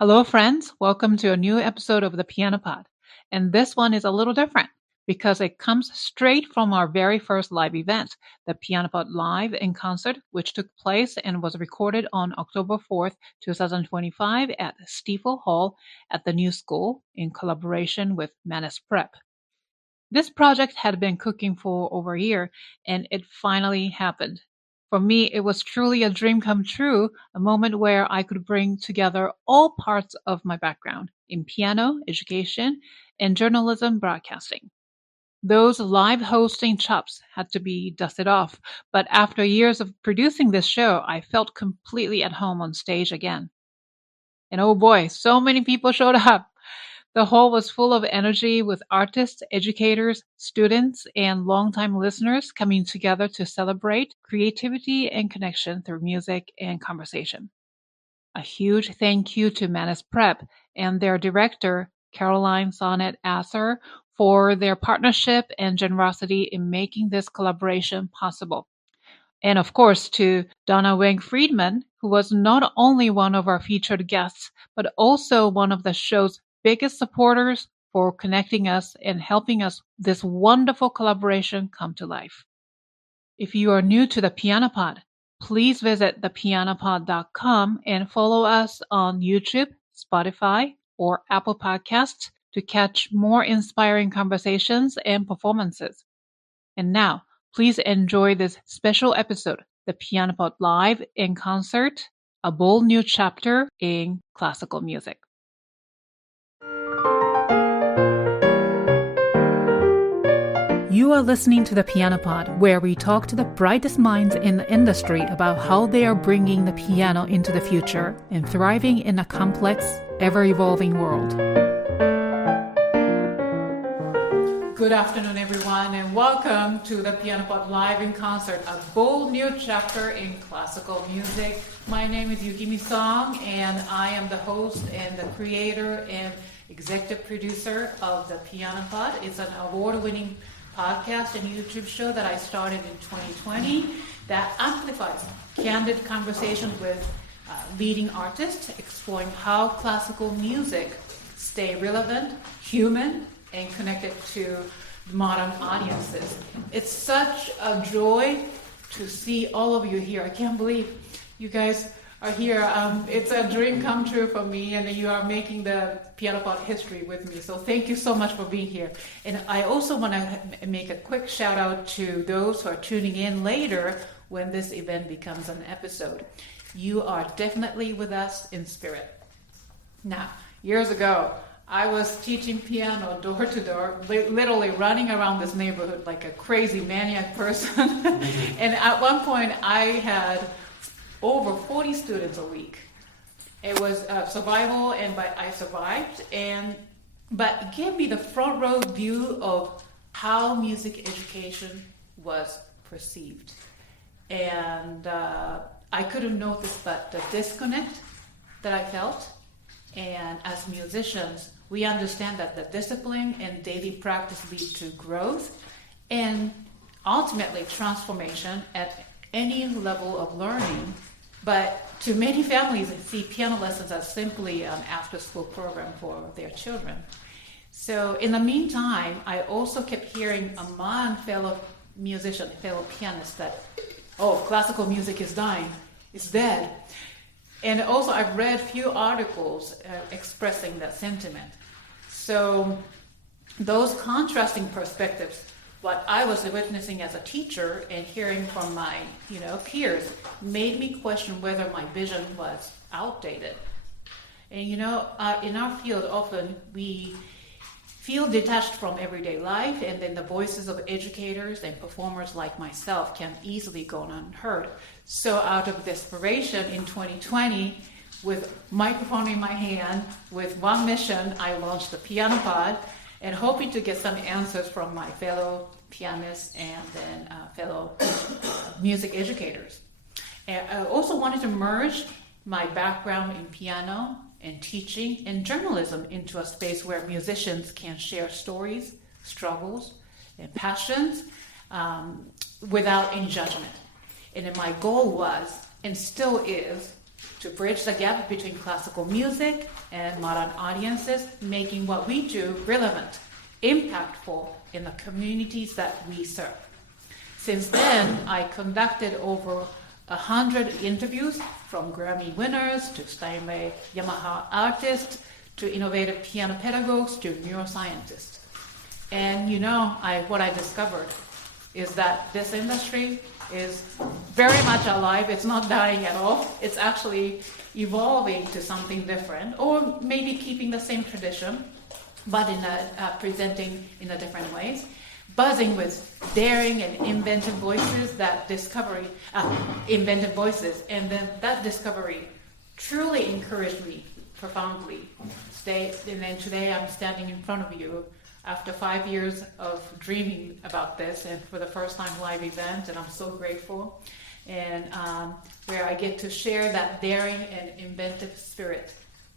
Hello, friends. Welcome to a new episode of the Piano Pod. And this one is a little different because it comes straight from our very first live event, the Piano Pod Live in Concert, which took place and was recorded on October 4th, 2025 at Stiefel Hall at the New School in collaboration with Manus Prep. This project had been cooking for over a year, and it finally happened. For me, it was truly a dream come true, a moment where I could bring together all parts of my background in piano, education, and journalism broadcasting. Those live hosting chops had to be dusted off, but after years of producing this show, I felt completely at home on stage again. And oh boy, so many people showed up. The hall was full of energy with artists, educators, students, and longtime listeners coming together to celebrate creativity and connection through music and conversation. A huge thank you to Manus Prep and their director, Caroline Sonett-Assor, for their partnership and generosity in making this collaboration possible. And of course to Donna Weng Friedman, who was not only one of our featured guests, but also one of the show's biggest supporters for connecting us and helping us this wonderful collaboration come to life. If you are new to the Piano Pod, please visit thepianopod.com and follow us on YouTube, Spotify, or Apple Podcasts to catch more inspiring conversations and performances. And now, please enjoy this special episode, the Piano Pod Live in Concert, a bold new chapter in classical music. You are listening to the Piano Pod, where we talk to the brightest minds in the industry about how they are bringing the piano into the future and thriving in a complex, ever-evolving world. Good afternoon, everyone, and welcome to the Piano Pod Live in Concert, a bold new chapter in classical music. My name is Yukimi Song, and I am the host and the creator and executive producer of the Piano Pod. It's an award-winning podcast and YouTube show that I started in 2020 that amplifies candid conversations with leading artists, exploring how classical music stay relevant, human, and connected to modern audiences. It's such a joy to see all of you here. I can't believe you guys are here. It's a dream come true for me, and you are making the Piano Pod history with me. So thank you so much for being here. And I also want to make a quick shout out to those who are tuning in later when this event becomes an episode. You are definitely with us in spirit. Now, years ago, I was teaching piano door to door, literally running around this neighborhood like a crazy maniac person. And at one point, I had over 40 students a week. It was survival, but I survived. But it gave me the front row view of how music education was perceived. And I couldn't notice but the disconnect that I felt. And as musicians, we understand that the discipline and daily practice lead to growth and ultimately transformation at any level of learning. But to many families, they see piano lessons as simply an after-school program for their children. So in the meantime, I also kept hearing among fellow musicians, fellow pianists that, classical music is dying, it's dead. And also I've read few articles expressing that sentiment. So those contrasting perspectives, what I was witnessing as a teacher and hearing from my peers, made me question whether my vision was outdated. And in our field, often we feel detached from everyday life, and then the voices of educators and performers like myself can easily go unheard. So out of desperation in 2020, with microphone in my hand, with one mission, I launched the Piano Pod, and hoping to get some answers from my fellow pianists and then fellow music educators. And I also wanted to merge my background in piano and teaching and journalism into a space where musicians can share stories, struggles, and passions without any judgment. And then my goal was, and still is, to bridge the gap between classical music and modern audiences, making what we do relevant, impactful in the communities that we serve. Since then, I conducted over 100 interviews, from Grammy winners to Steinway Yamaha artists to innovative piano pedagogues to neuroscientists. And what I discovered is that this industry is very much alive. It's not dying at all. It's actually evolving to something different, or maybe keeping the same tradition, but presenting in a different ways. Buzzing with daring and inventive voices, and then that discovery truly encouraged me profoundly. And then today I'm standing in front of you after 5 years of dreaming about this, and for the first time live event, and I'm so grateful. And where I get to share that daring and inventive spirit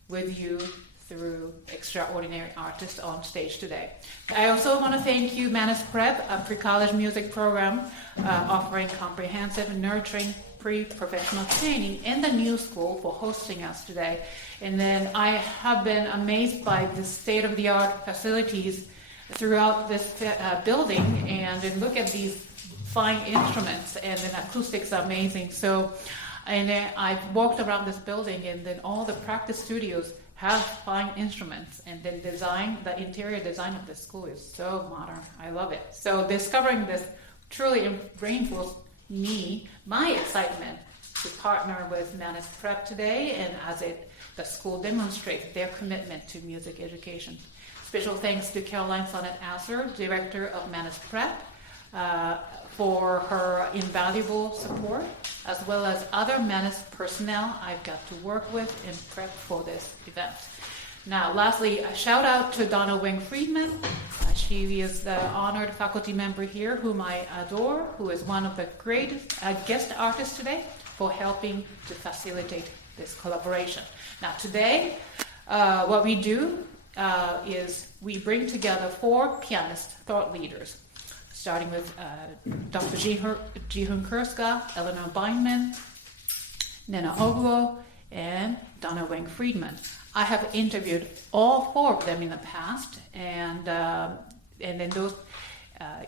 with you through extraordinary artists on stage today. I also want to thank you, Manus Prep, a pre-college music program offering comprehensive, nurturing pre-professional training in the new school, for hosting us today. And then I have been amazed by the state-of-the-art facilities throughout this building, and then look at these fine instruments, and then acoustics are amazing. And then I've walked around this building, and then all the practice studios have fine instruments, and then the interior design of the school is so modern. I love it. So discovering this truly reinforced my excitement to partner with Manus Prep today, and the school demonstrates their commitment to music education. Special thanks to Caroline Sonett-Assor, director of Manus Prep, for her invaluable support, as well as other Manus personnel I've got to work with in prep for this event. Now, lastly, a shout out to Donna Weng Friedman. She is the honored faculty member here, whom I adore, who is one of the greatest guest artists today, for helping to facilitate this collaboration. Now, today, what we do is we bring together 4 pianist thought leaders, starting with Dr. Jee-Hoon Krska, Eleonor Bindman, Nnenna Ogwo, and Donna Weng Friedman. I have interviewed all 4 of them in the past, and then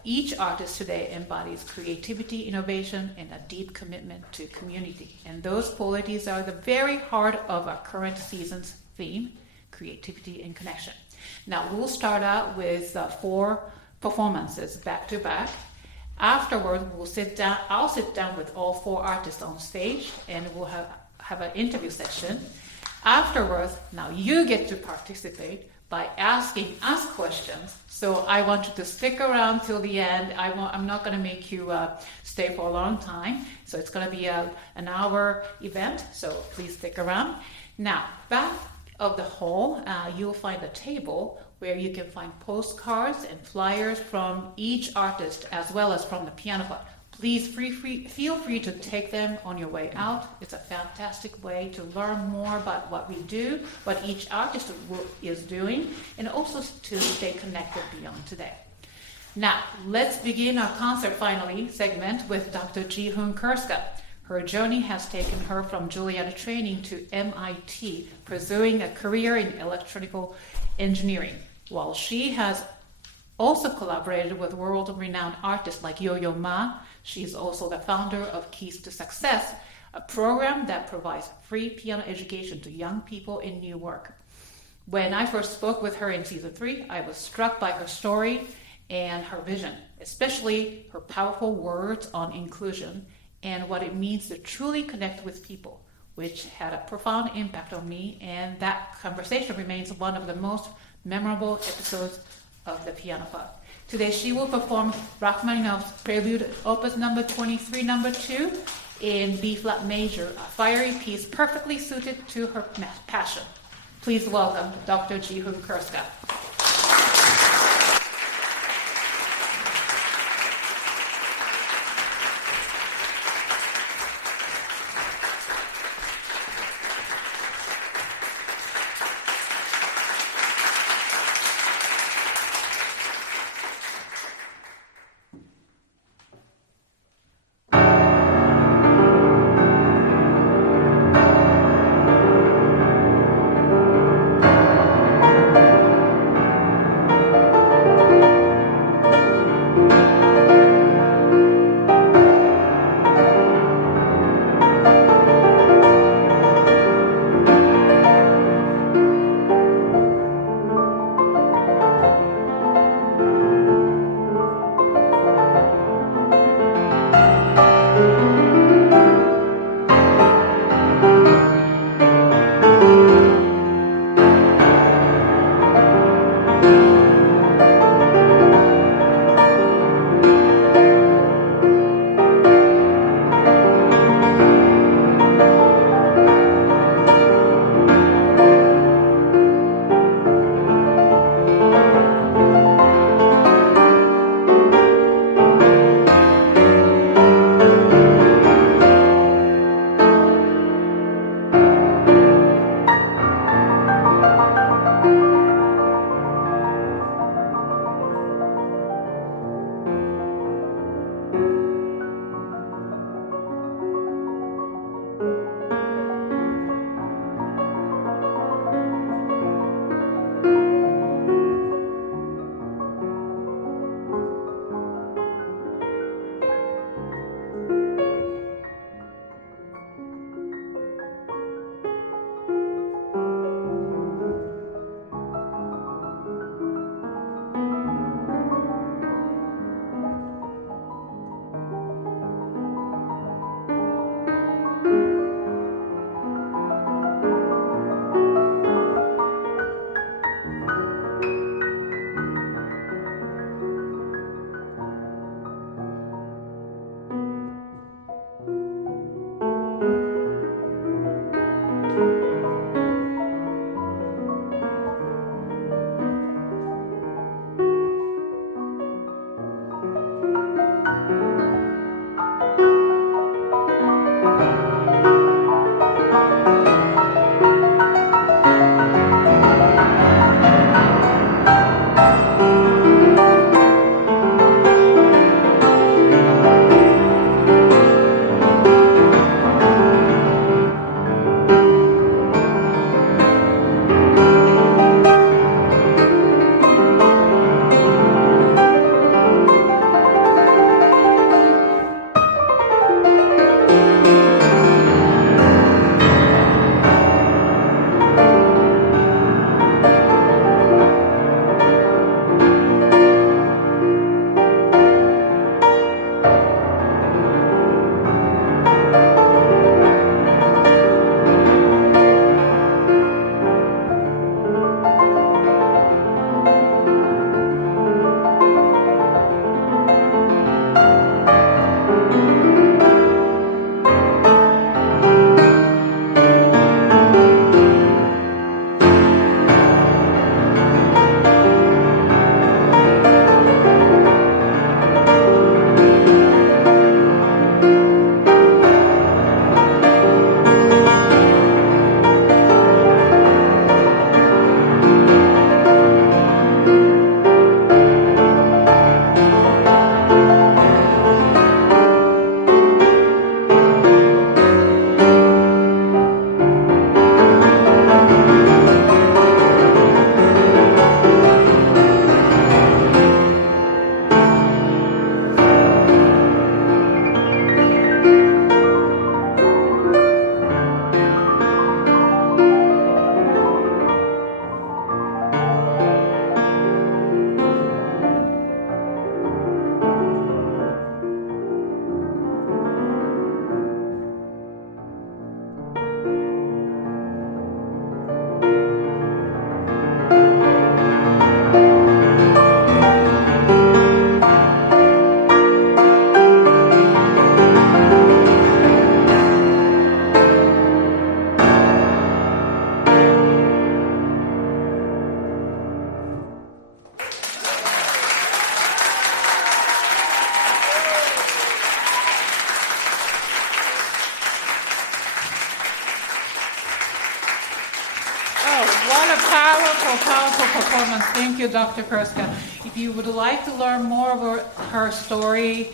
each artist today embodies creativity, innovation, and a deep commitment to community. And those qualities are the very heart of our current season's theme, creativity and connection. Now, we'll start out with 4 performances back to back. Afterward, I'll sit down with all 4 artists on stage, and we'll have an interview session. Afterwards, now you get to participate by asking us questions. So I want you to stick around till the end. I'm not going to make you stay for a long time. So it's going to be an hour event, so please stick around. Now, back of the hall, you'll find a table where you can find postcards and flyers from each artist, as well as from the piano part. Please feel free to take them on your way out. It's a fantastic way to learn more about what we do, what each artist is doing, and also to stay connected beyond today. Now, let's begin our concert finally segment with Dr. Jee-Hoon Krska. Her journey has taken her from Juilliard training to MIT, pursuing a career in electrical engineering, while she has also collaborated with world-renowned artists like Yo-Yo Ma. She's also the founder of Keys to Success, a program that provides free piano education to young people in Newark. When I first spoke with her in season 3, I was struck by her story and her vision, especially her powerful words on inclusion and what it means to truly connect with people, which had a profound impact on me, and that conversation remains one of the most memorable episodes of the Piano Pod. Today she will perform Rachmaninoff's Prelude, Opus number 23, number 2, in B-flat major, a fiery piece perfectly suited to her passion. Please welcome Dr. Jee-Hoon Krska. What a powerful, powerful performance. Thank you, Dr. Krska. If you would like to learn more about her story,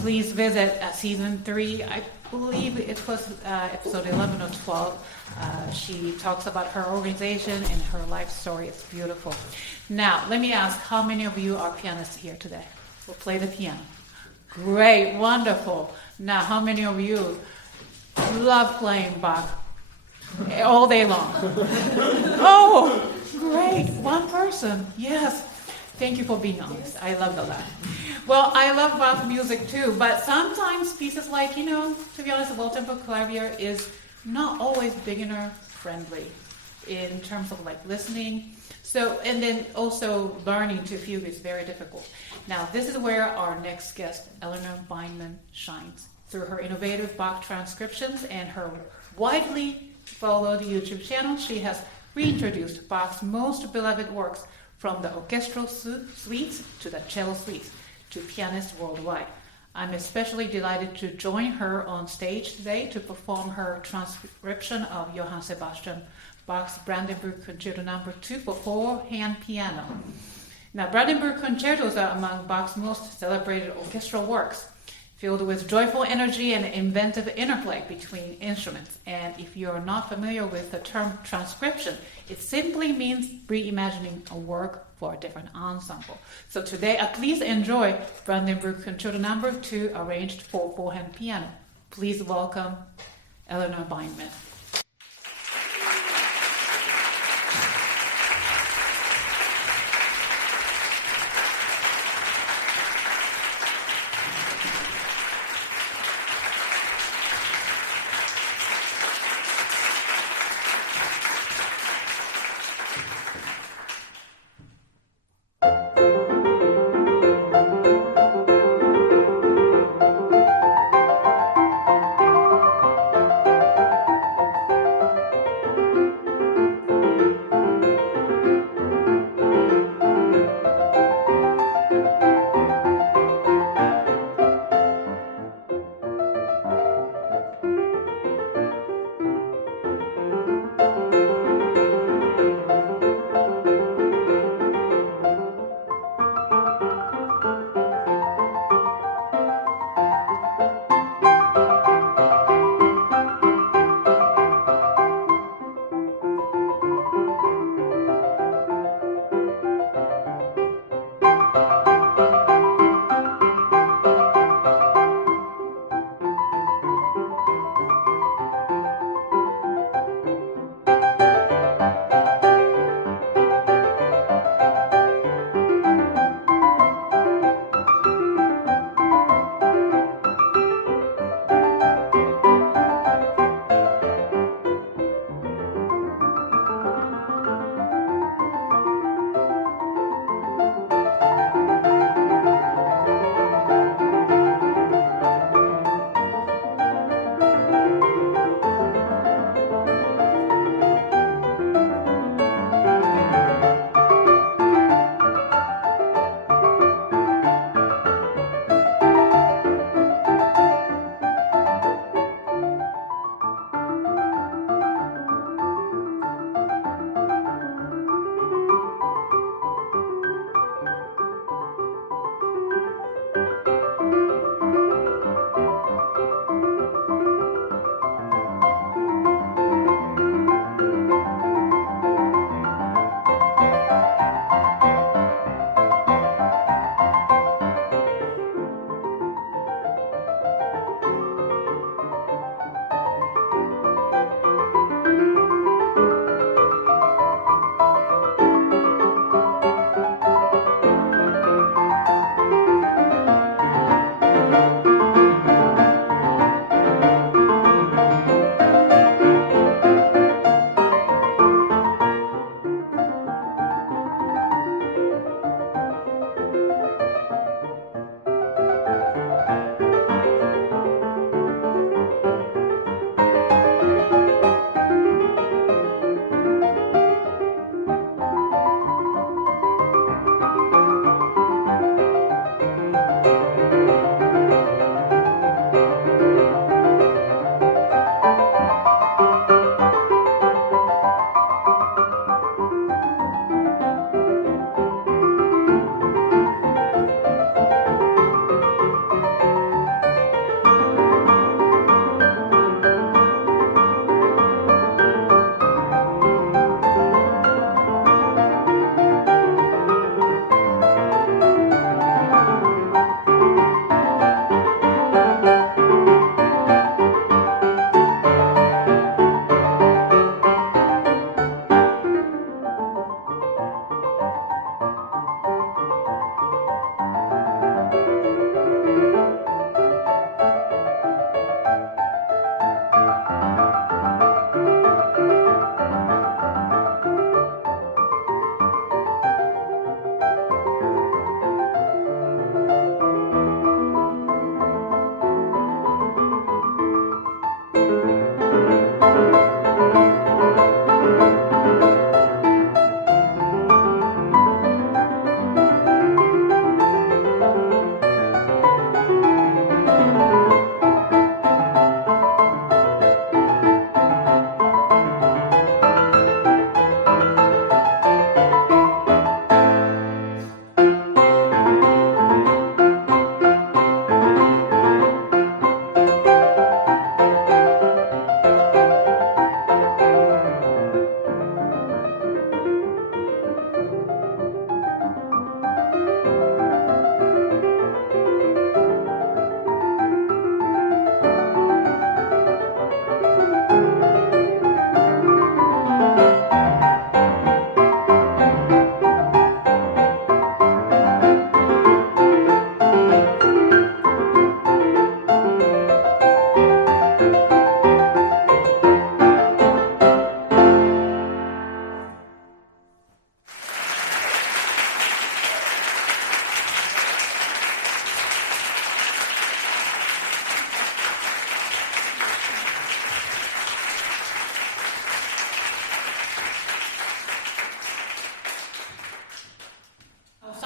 please visit season 3. I believe it was episode 11 or 12. She talks about her organization and her life story. It's beautiful. Now, let me ask, how many of you are pianists here today? Will play the piano. Great, wonderful. Now, how many of you love playing Bach all day long? Oh, great. One person. Yes. Thank you for being honest. I love that. Well, I love Bach music too, but sometimes pieces like, to be honest, well-tempo clavier is not always beginner friendly in terms of like listening. So, and then also learning to fugue is very difficult. Now, this is where our next guest, Eleonor Bindman, shines. Through her innovative Bach transcriptions and her widely followed YouTube channel, she has reintroduced Bach's most beloved works, from the orchestral suites to the cello suites to pianists worldwide. I'm especially delighted to join her on stage today to perform her transcription of Johann Sebastian Bach's Brandenburg Concerto No. 2 for four-hand piano. Now, Brandenburg concertos are among Bach's most celebrated orchestral works, filled with joyful energy and inventive interplay between instruments. And if you're not familiar with the term transcription, it simply means reimagining a work for a different ensemble. So today, please enjoy Brandenburg Concerto No. 2, arranged for four-hand piano. Please welcome Eleonor Bindman.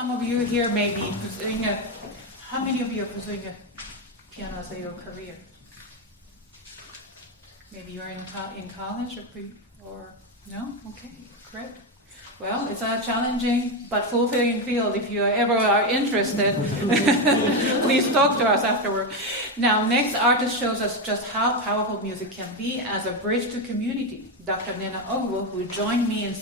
some of you here may be pursuing how many of you are pursuing a piano as your career? Maybe you're in college or no? Okay, great. Well, it's a challenging but fulfilling field. If you ever are interested, please talk to us afterward. Now, next artist shows us just how powerful music can be as a bridge to community. Dr. Nnenna Ogwo, who joined me in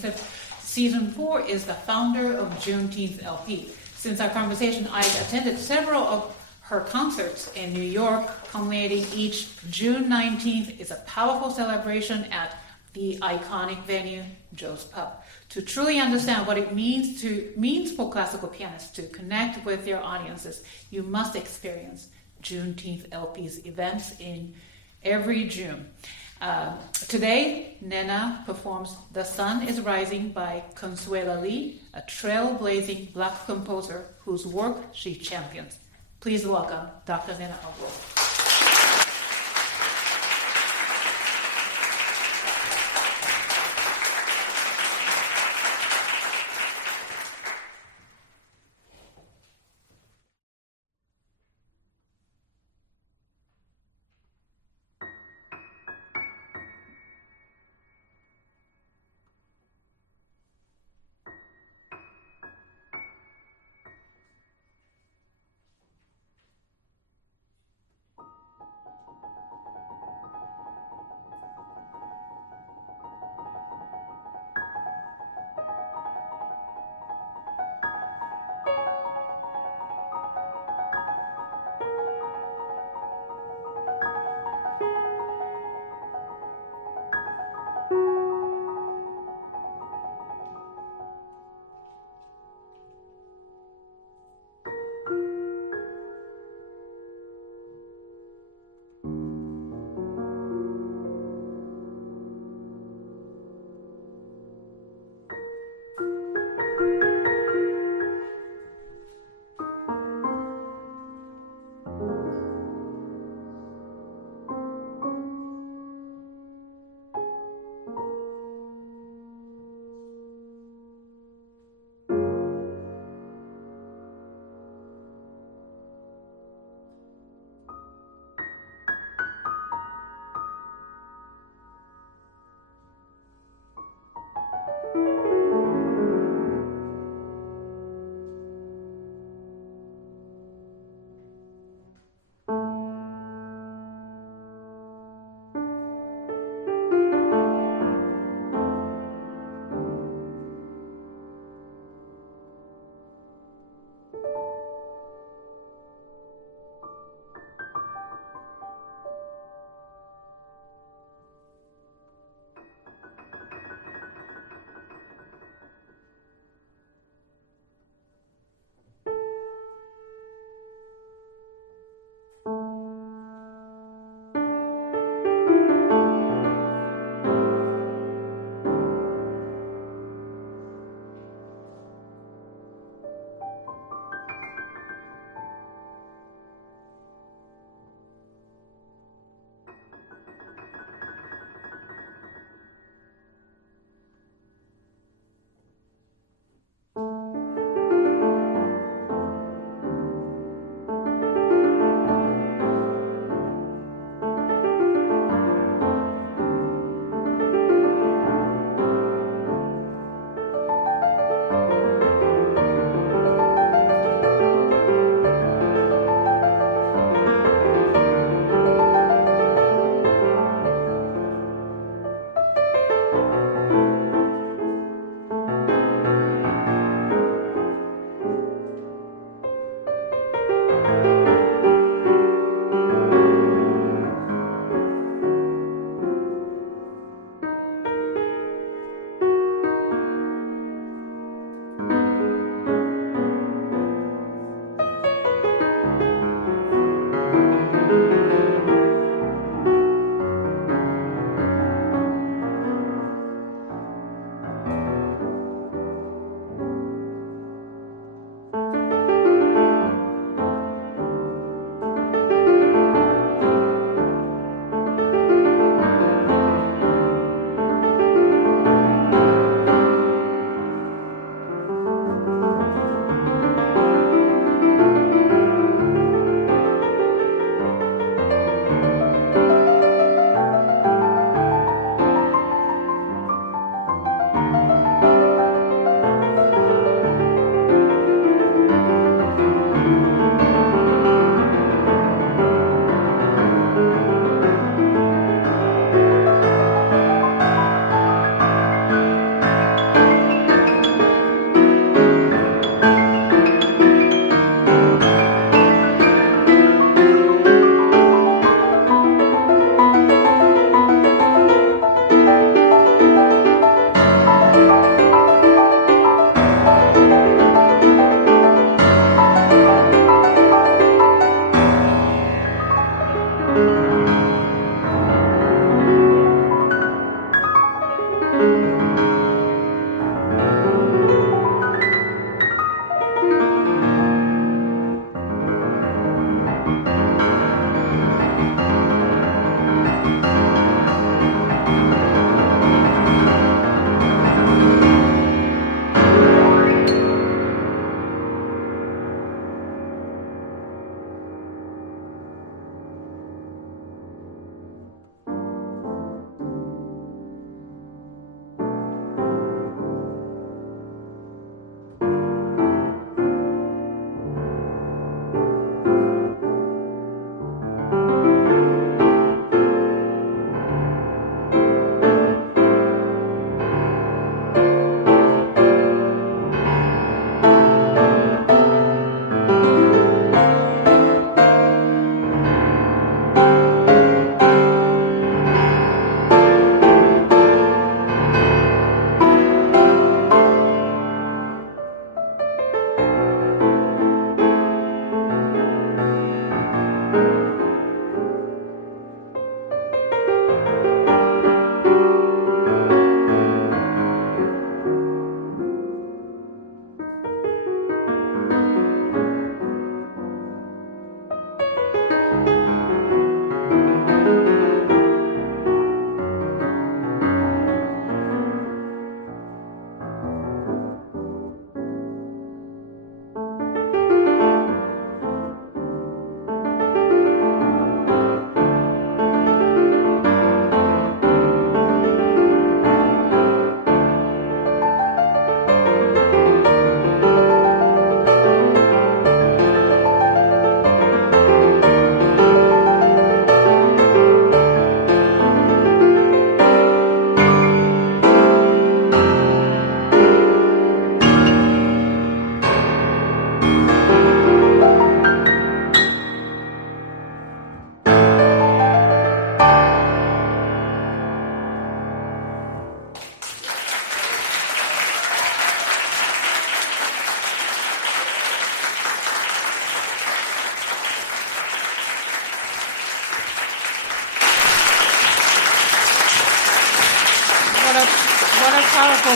season 4, is the founder of Juneteenth LP. Since our conversation, I've attended several of her concerts in New York, culminating each June 19th is a powerful celebration at the iconic venue, Joe's Pub. To truly understand what it means for classical pianists to connect with their audiences, you must experience Juneteenth LP's events in every June. Today, Nnenna performs The Sun is Rising by Consuela Lee, a trailblazing Black composer whose work she champions. Please welcome Dr. Nnenna Ogwo.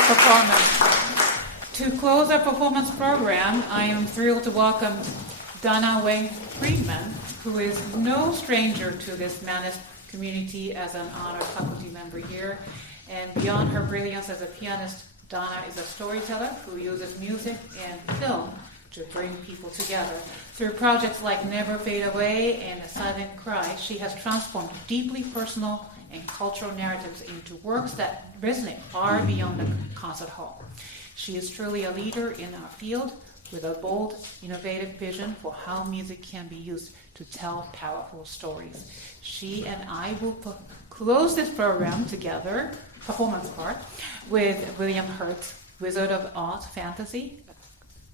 performance. To close our performance program, I am thrilled to welcome Donna Weng Friedman, who is no stranger to this Manist community as an honor faculty member here. And beyond her brilliance as a pianist, Donna is a storyteller who uses music and film to bring people together. Through projects like Never Fade Away and A Silent Cry, she has transformed deeply personal and cultural narratives into works that resonate far beyond the concert hall. She is truly a leader in our field with a bold, innovative vision for how music can be used to tell powerful stories. She and I will close this program together, performance part, with William Hirtz, Wizard of Oz Fantasy,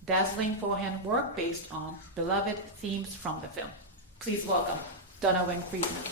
dazzling four-hand work based on beloved themes from the film. Please welcome Donna Weng Friedman.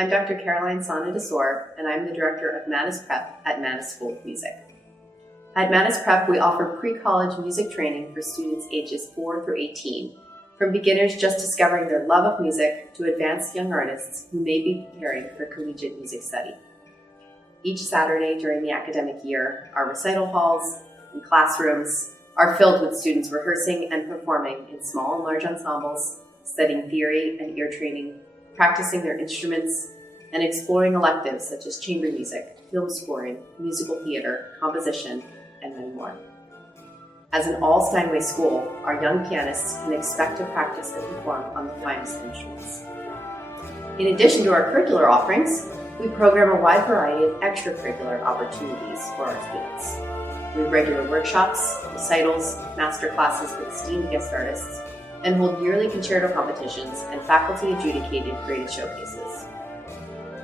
I'm Dr. Caroline Sonett-Assor, and I'm the director of Mannes Prep at Mannes School of Music. At Mannes Prep, we offer pre-college music training for students ages 4 through 18, from beginners just discovering their love of music to advanced young artists who may be preparing for collegiate music study. Each Saturday during the academic year, our recital halls and classrooms are filled with students rehearsing and performing in small and large ensembles, studying theory and ear training, practicing their instruments, and exploring electives such as chamber music, film scoring, musical theater, composition, and many more. As an all-Steinway school, our young pianists can expect to practice and perform on the finest instruments. In addition to our curricular offerings, we program a wide variety of extracurricular opportunities for our students. We have regular workshops, recitals, master classes with esteemed guest artists, and hold yearly concerto competitions and faculty-adjudicated graded showcases.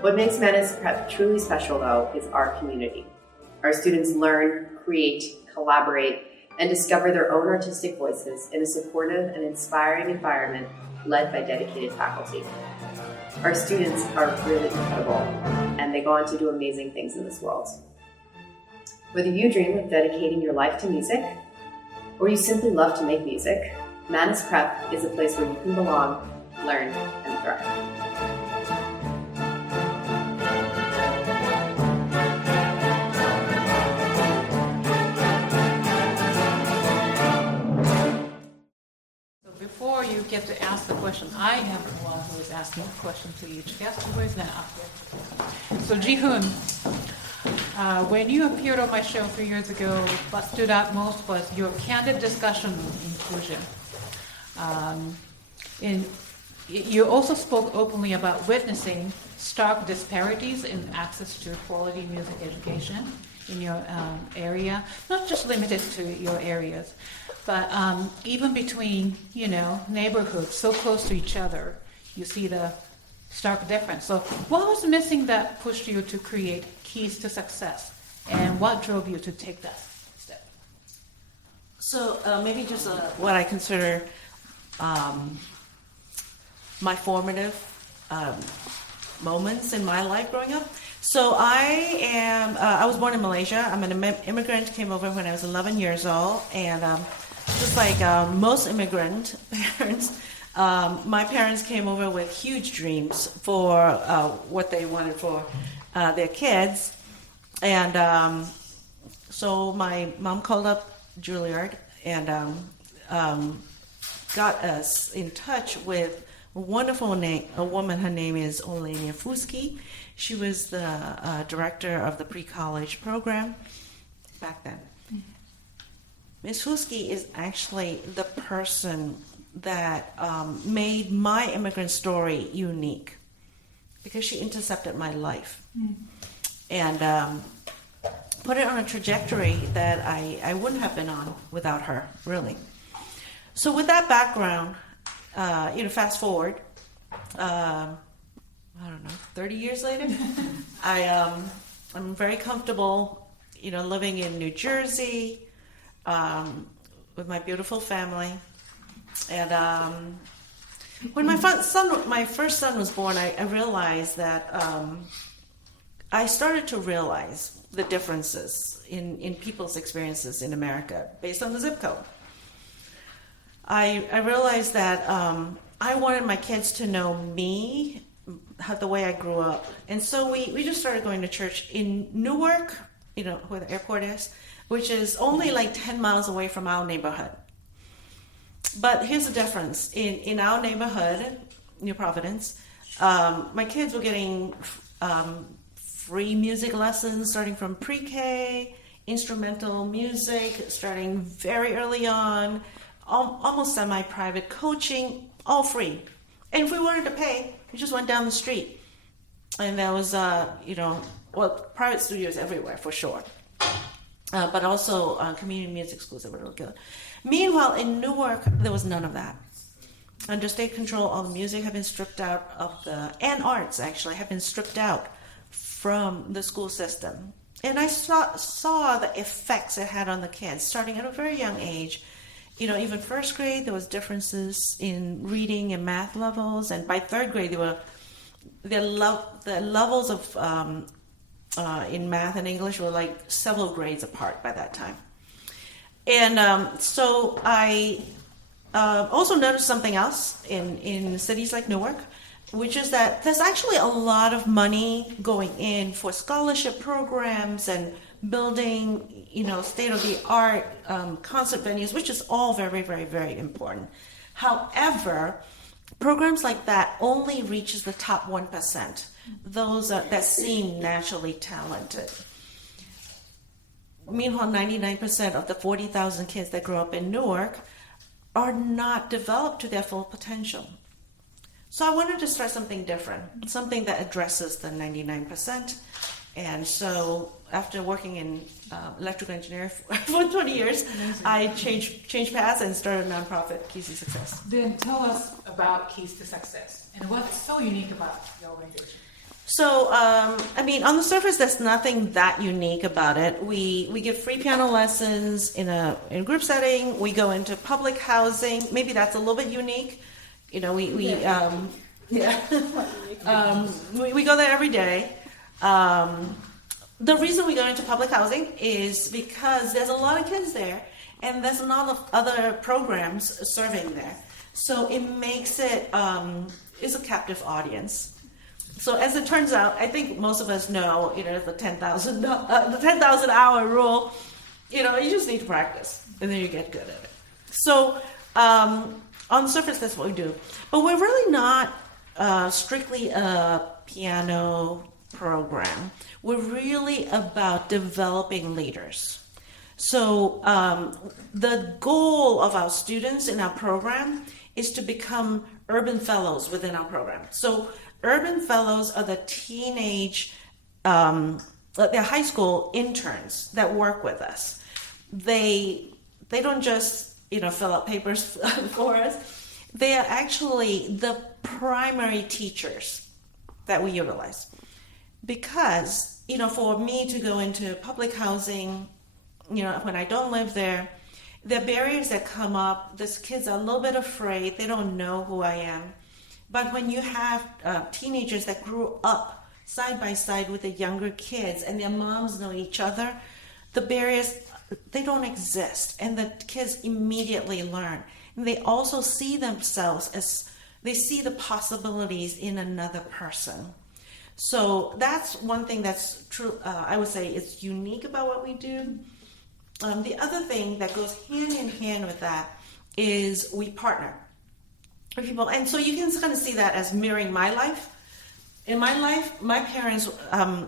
What makes Mannes Prep truly special, though, is our community. Our students learn, create, collaborate, and discover their own artistic voices in a supportive and inspiring environment led by dedicated faculty. Our students are really incredible, and they go on to do amazing things in this world. Whether you dream of dedicating your life to music, or you simply love to make music, Mannes Prep is a place where you can belong, learn, and thrive. So before you get to ask the question, I am the one who is asking the question to each guest. Who is now up here? So Jee-Hoon, when you appeared on my show 3 years ago, what stood out most was your candid discussion of inclusion. You also spoke openly about witnessing stark disparities in access to quality music education in your area, not just limited to your areas, but even between, neighborhoods so close to each other, you see the stark difference. So what was missing that pushed you to create Keys to Success, and what drove you to take that step? So maybe just what I consider my formative moments in my life growing up. So I was born in Malaysia. I'm an immigrant, came over when I was 11 years old, and just like most immigrant parents, my parents came over with huge dreams for what they wanted for their kids. And so my mom called up Juilliard and got us in touch with a wonderful woman. Her name is Olenia Fuski. She was the director of the pre-college program back then. Ms. Fuski is actually the person that made my immigrant story unique because she intercepted my life and put it on a trajectory that I wouldn't have been on without her, really. So with that background, fast forward, 30 years later, I'm very comfortable, living in New Jersey with my beautiful family. And when my first son was born, I realized that I started to realize the differences in people's experiences in America based on the zip code. I realized that I wanted my kids to know me, the way I grew up. And so we just started going to church in Newark, where the airport is, which is only like 10 miles away from our neighborhood. But here's the difference. In our neighborhood, New Providence, my kids were getting free music lessons starting from pre-K, instrumental music starting very early on, almost semi-private coaching, all free. And if we wanted to pay, we just went down the street. And there was, private studios everywhere for sure. But also community music schools that were really good. Meanwhile, in Newark, there was none of that. Under state control, all the music had been stripped out and arts actually have been stripped out from the school system. And I saw the effects it had on the kids, starting at a very young age. Even first grade, there was differences in reading and math levels. And by third grade, they were the levels of in math and English were like several grades apart by that time. And so I also noticed something else in cities like Newark, which is that there's actually a lot of money going in for scholarship programs and building, state-of-the-art concert venues, which is all very, very, very important. However, programs like that only reaches the top 1%, those that seem naturally talented. Meanwhile, 99% of the 40,000 kids that grow up in Newark are not developed to their full potential. So I wanted to start something different, something that addresses the 99%. And so after working in electrical engineering for 20 years, I changed paths and started a nonprofit, Keys to Success. Then tell us about Keys to Success and what's so unique about your organization. So, on the surface, there's nothing that unique about it. We give free piano lessons in a group setting. We go into public housing. Maybe that's a little bit unique. We go there every day. The reason we go into public housing is because there's a lot of kids there, and there's a lot of other programs serving there. So it makes it is a captive audience. So as it turns out, I think most of us know, the 10,000 hour rule. You just need to practice, and then you get good at it. So on the surface, that's what we do. But we're really not strictly a piano program. We're really about developing leaders. So the goal of our students in our program is to become urban fellows within our program. So urban fellows are the teenage, they're high school interns that work with us. They don't just fill out papers for us. They are actually the primary teachers that we utilize. Because, for me to go into public housing, when I don't live there, the barriers that come up, these kids are a little bit afraid. They don't know who I am. But when you have teenagers that grew up side by side with the younger kids and their moms know each other, the barriers, they don't exist. And the kids immediately learn. And they also see themselves as, they see the possibilities in another person. So that's one thing that's true, I would say is unique about what we do. The other thing that goes hand in hand with that is we partner with people. And so you can kind of see that as mirroring my life. In my life, my parents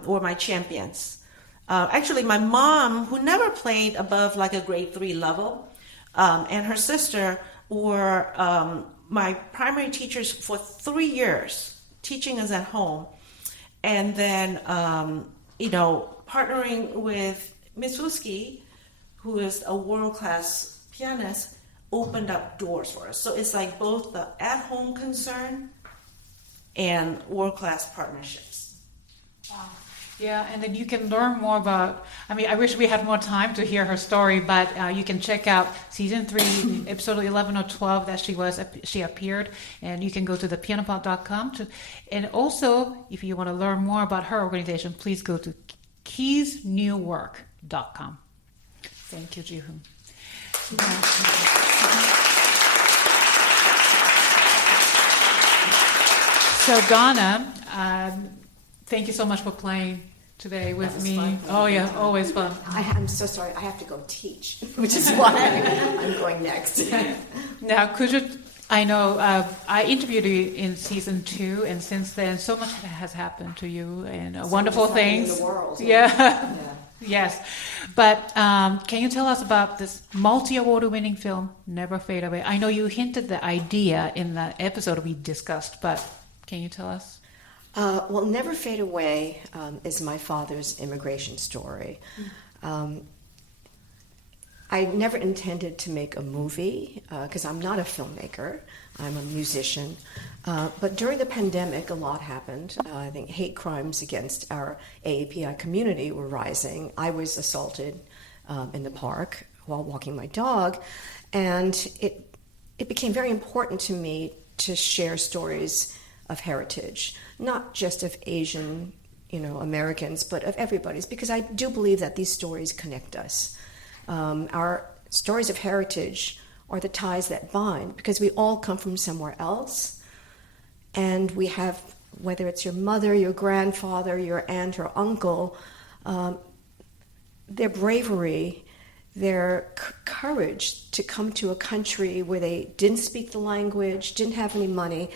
were my champions. Actually, my mom, who never played above like a grade 3 level, and her sister were my primary teachers for 3 years, teaching us at home. And then, partnering with Miss Wuski, who is a world-class pianist, opened up doors for us. So it's like both the at-home concern and world-class partnerships. Wow. Yeah, and then you can learn more about, I wish we had more time to hear her story, but you can check out season 3, episode 11 or 12 that she appeared, and you can go to thepianopod.com. And also, if you want to learn more about her organization, please go to keysnewwork.com. Thank you, Jee-Hoon. So Donna, thank you so much for playing today with me. Fun. Oh yeah, always fun. I'm so sorry. I have to go teach, which is why I'm going next. Now, could you? I know I interviewed you in season 2, and since then, so much has happened to you, and wonderful things. In the world. Yeah. Yes, but can you tell us about this multi-award-winning film, Never Fade Away? I know you hinted the idea in the episode we discussed, but can you tell us? Well, Never Fade Away is my father's immigration story. I never intended to make a movie because I'm not a filmmaker. I'm a musician. But during the pandemic, a lot happened. I think hate crimes against our AAPI community were rising. I was assaulted in the park while walking my dog. And it became very important to me to share stories of heritage, not just of Asian, Americans, but of everybody's, because I do believe that these stories connect us. Our stories of heritage are the ties that bind, because we all come from somewhere else, and we have, whether it's your mother, your grandfather, your aunt or uncle, their bravery, their courage to come to a country where they didn't speak the language, didn't have any money,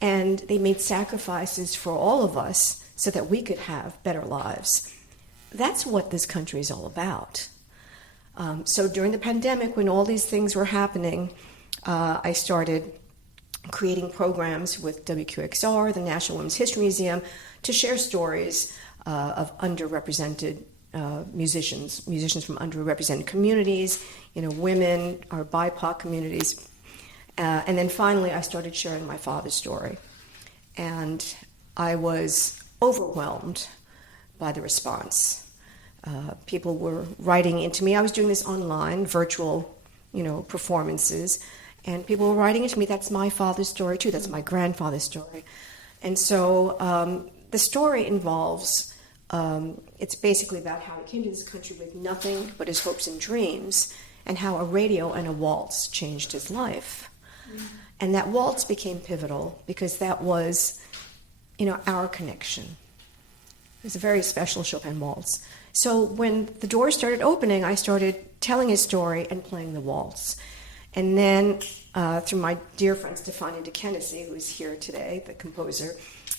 and they made sacrifices for all of us so that we could have better lives. That's what this country is all about. So during the pandemic, when all these things were happening, I started creating programs with WQXR, the National Women's History Museum, to share stories of underrepresented musicians from underrepresented communities, women, our BIPOC communities. And then finally, I started sharing my father's story. And I was overwhelmed by the response. People were writing into me. I was doing this online, virtual, performances. And people were writing into me, that's my father's story too, that's my grandfather's story. And so the story involves, it's basically about how he came to this country with nothing but his hopes and dreams, and how a radio and a waltz changed his life. And that waltz became pivotal because that was, our connection. It was a very special Chopin waltz. So when the doors started opening, I started telling his story and playing the waltz. And then through my dear friend Stefania de Kennedy, who's here today, the composer,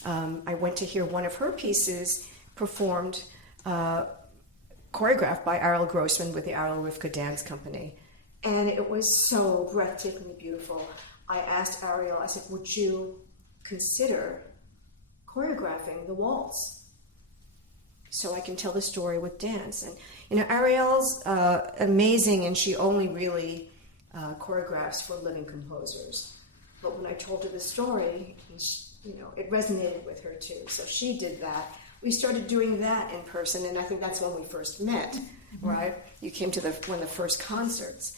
I went to hear one of her pieces performed, choreographed by Ariel Grossman with the Ariel Rivka Dance Company. And it was so breathtakingly beautiful. I asked Ariel, I said, would you consider choreographing the waltz so I can tell the story with dance? And, Ariel's amazing, and she only really choreographs for living composers. But when I told her the story, it resonated with her too. So she did that. We started doing that in person, and I think that's when we first met, right? You came to one of the first concerts.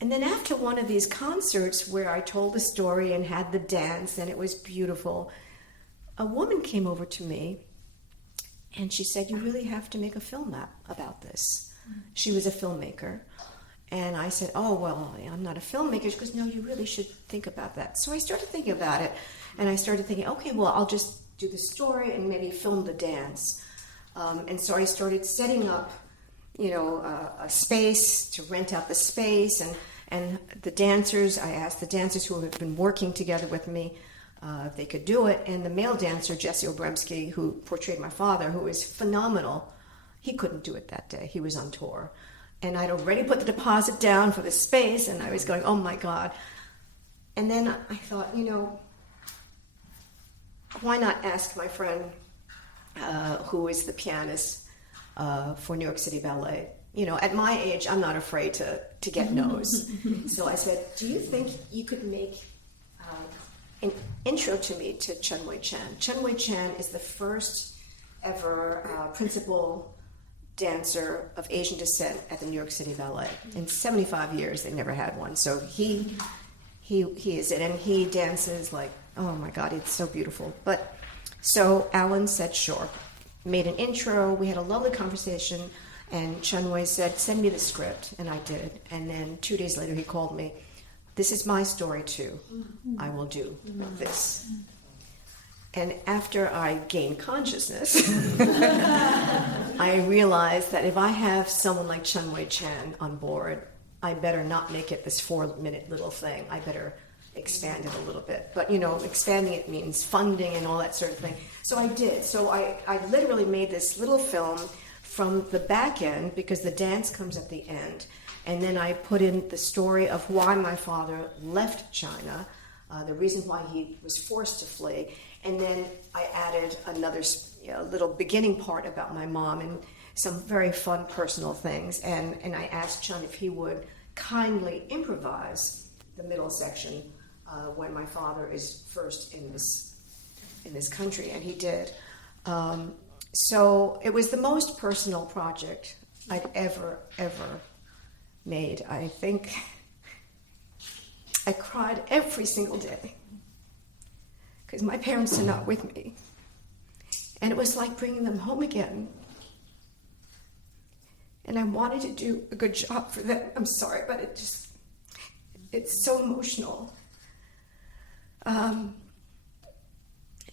And then after one of these concerts where I told the story and had the dance, and it was beautiful, a woman came over to me, and she said, you really have to make a film about this. She was a filmmaker. And I said, oh, well, I'm not a filmmaker. She goes, no, you really should think about that. So I started thinking about it, and I started thinking, okay, well, I'll just do the story and maybe film the dance. And so I started setting up, a space to rent out the space, and the dancers, I asked the dancers who have been working together with me if they could do it. And the male dancer, Jesse Obremski, who portrayed my father, who is phenomenal, he couldn't do it that day. He was on tour. And I'd already put the deposit down for the space, and I was going, oh my God. And then I thought, why not ask my friend, who is the pianist for New York City Ballet? At my age, I'm not afraid to get no's. So I said, do you think you could make an intro to me to Chun Wei Chan? Chun Wei Chan is the first ever principal dancer of Asian descent at the New York City Ballet. In 75 years, they never had one. So he is it, and he dances like, oh my God, it's so beautiful. But so Alan said, sure, made an intro. We had a lovely conversation, and Chun Wei said, send me the script, and I did. And then 2 days later, he called me. This is my story too. I will do this. And after I gained consciousness, I realized that if I have someone like Chun Wei Chan on board, I better not make it this 4-minute little thing. I better expand it a little bit. But, expanding it means funding and all that sort of thing. So I did. So I literally made this little film from the back end, because the dance comes at the end. And then I put in the story of why my father left China, the reason why he was forced to flee. And then I added another little beginning part about my mom and some very fun personal things. And I asked Chun if he would kindly improvise the middle section when my father is first in this country, and he did. So it was the most personal project I'd ever made. I think I cried every single day, because my parents are not with me. And it was like bringing them home again. And I wanted to do a good job for them. I'm sorry, but it's so emotional.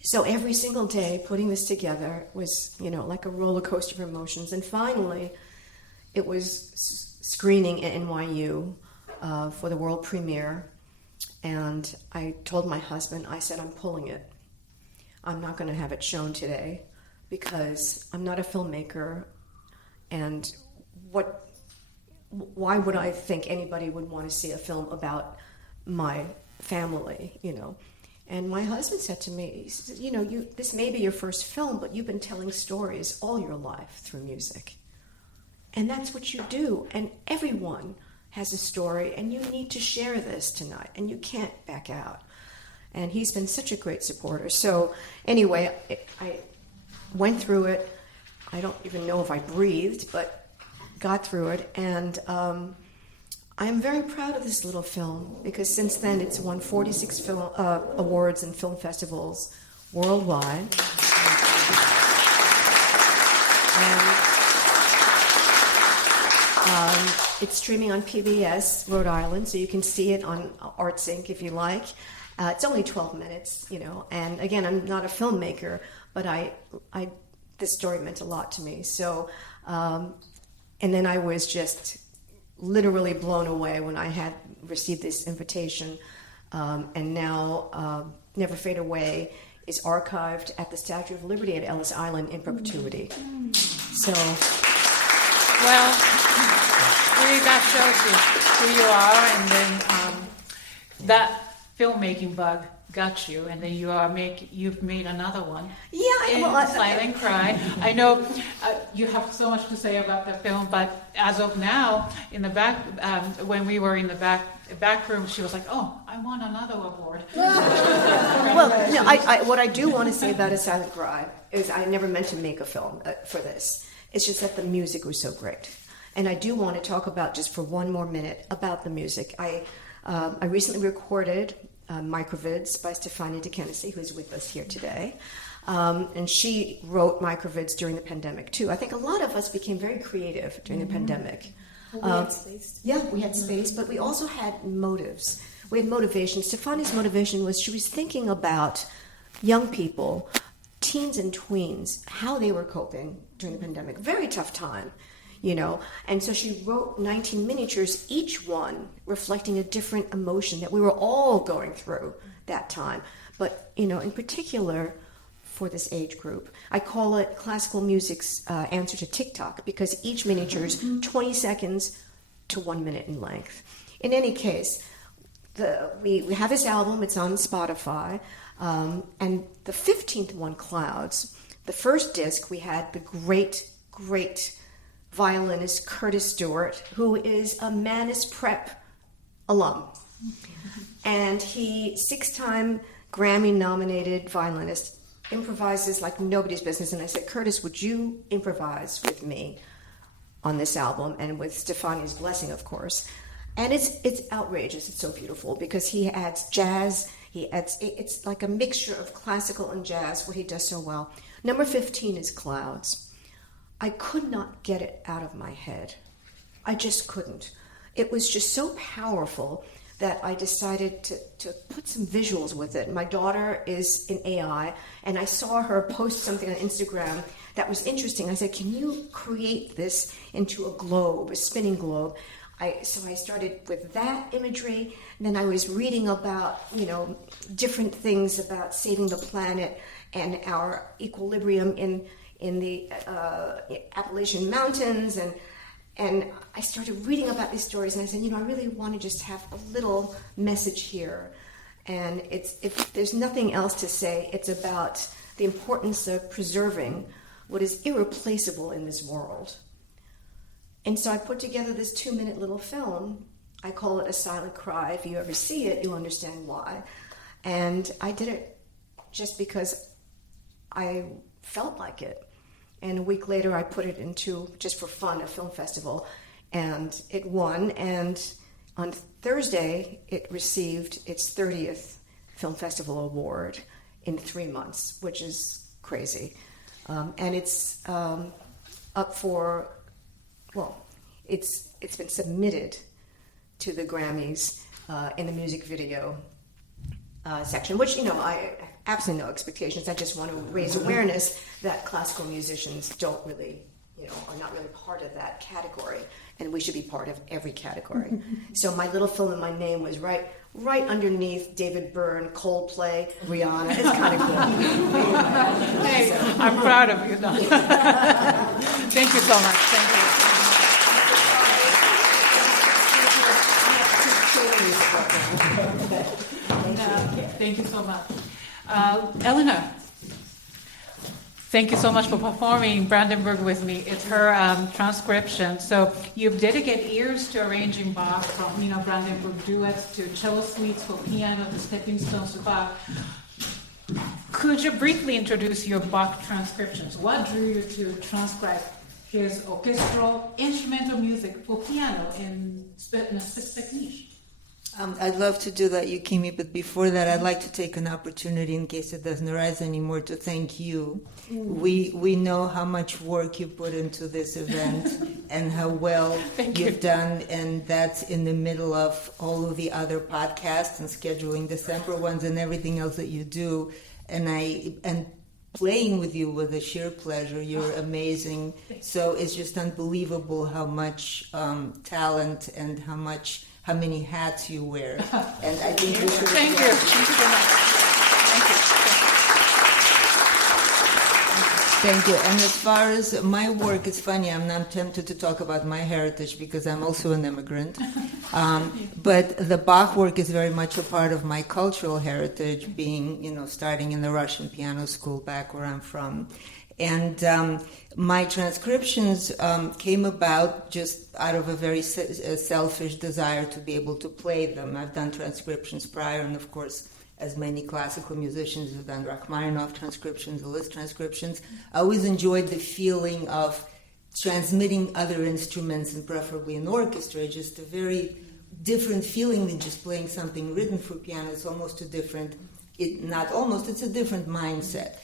So every single day putting this together was, like a roller coaster of emotions. And finally, it was screening at NYU for the world premiere. And I told my husband, I said, I'm pulling it. I'm not going to have it shown today because I'm not a filmmaker. And why would I think anybody would want to see a film about my family, And my husband said to me, he said, this may be your first film, but you've been telling stories all your life through music. And that's what you do. And everyone has a story, and you need to share this tonight, and you can't back out. And he's been such a great supporter. So anyway, I went through it. I don't even know if I breathed, but got through it. And I'm very proud of this little film because since then it's won 46 awards and film festivals worldwide. And it's streaming on PBS Rhode Island, so you can see it on ArtSync if you like. It's only 12 minutes, And again, I'm not a filmmaker, but this story meant a lot to me. So, and then I was just literally blown away when I had received this invitation. And now Never Fade Away is archived at the Statue of Liberty at Ellis Island in perpetuity. So, well, really that shows you who you are, and then that filmmaking bug got you, and then you've made another one. Yeah, Silent Cry. I know you have so much to say about the film, but as of now, in the back, when we were in the back room, she was like, "Oh, I won another award." Well, no, what I do want to say about A Silent Cry is I never meant to make a film for this. It's just that the music was so great, and I do want to talk about just for one more minute about the music. I recently recorded Microvids by Stefania De Kennedy, who's with us here today. And she wrote Microvids during the pandemic, too. I think a lot of us became very creative during the pandemic. Well, we had space. Yeah, we had space, but we also had motives. We had motivation. Stefania's motivation was she was thinking about young people, teens and tweens, how they were coping during the pandemic. Very tough time. And so she wrote 19 miniatures, each one reflecting a different emotion that we were all going through that time. But, in particular for this age group, I call it classical music's answer to TikTok because each miniature is 20 seconds to 1 minute in length. In any case, we have this album, it's on Spotify, and the 15th one, Clouds, the first disc, we had the great violinist Curtis Stewart, who is a Manus Prep alum. And he, 6-time Grammy-nominated violinist, improvises like nobody's business. And I said, Curtis, would you improvise with me on this album? And with Stefania's blessing, of course. And it's outrageous. It's so beautiful because he adds jazz. It's like a mixture of classical and jazz, what he does so well. Number 15 is Clouds. I could not get it out of my head. I just couldn't. It was just so powerful that I decided to put some visuals with it. My daughter is in AI, and I saw her post something on Instagram that was interesting. I said, can you create this into a globe, a spinning globe? So I started with that imagery, and then I was reading about, different things about saving the planet and our equilibrium in the Appalachian Mountains, and I started reading about these stories, and I said, I really want to just have a little message here. And if there's nothing else to say, it's about the importance of preserving what is irreplaceable in this world. And so I put together this 2-minute little film. I call it A Silent Cry. If you ever see it, you'll understand why. And I did it just because I felt like it. And a week later, I put it into, just for fun, a film festival, and it won. And on Thursday, it received its 30th Film Festival Award in 3 months, which is crazy. And it's up for, well, it's been submitted to the Grammys in the music video section, which, you know, I have absolutely no expectations. I just want to raise awareness that classical musicians don't really, you know, are not really part of that category, and we should be part of every category. So my little film and my name was right underneath David Byrne, Coldplay, Rihanna. It's kind of cool. Hey, I'm proud of you, Donna. Thank you so much. Thank you. Thank you so much. Eleanor, thank you so much for performing Brandenburg with me. It's her transcription. So you've dedicated years to arranging Bach, from, you know, Brandenburg duets to cello suites for piano to stepping stones to Bach. Could you briefly introduce your Bach transcriptions? What drew you to transcribe his orchestral instrumental music for piano in a specific niche? I'd love to do that, Yukimi, but before that, I'd like to take an opportunity, in case it doesn't arise anymore, to thank you. We know how much work you put into this event and how well you've done, and that's in the middle of all of the other podcasts and scheduling December ones and everything else that you do. And playing with you was a sheer pleasure. You're amazing. So it's just unbelievable how much talent and how many hats you wear. And I think this is Thank you. Thank you so much. Thank you. And as far as my work, it's funny, I'm not tempted to talk about my heritage because I'm also an immigrant. But the Bach work is very much a part of my cultural heritage, being, you know, starting in the Russian piano school back where I'm from. And my transcriptions came about just out of a very selfish desire to be able to play them. I've done transcriptions prior, and of course, as many classical musicians have done Rachmaninoff transcriptions, Liszt transcriptions. I always enjoyed the feeling of transmitting other instruments, and preferably an orchestra, just a very different feeling than just playing something written for piano. It's almost a different, it's a different mindset.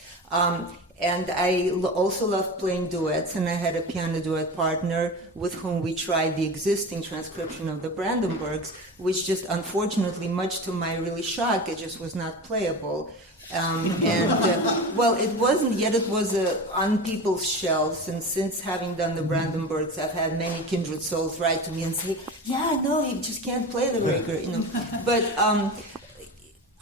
And I also love playing duets, and I had a piano duet partner with whom we tried the existing transcription of the Brandenburgs, which just unfortunately, much to my really shock, it just was not playable. Well, it wasn't, yet it was on people's shelves, and since having done the Brandenburgs, I've had many kindred souls write to me and say, yeah, no, you just can't play the record, you know. But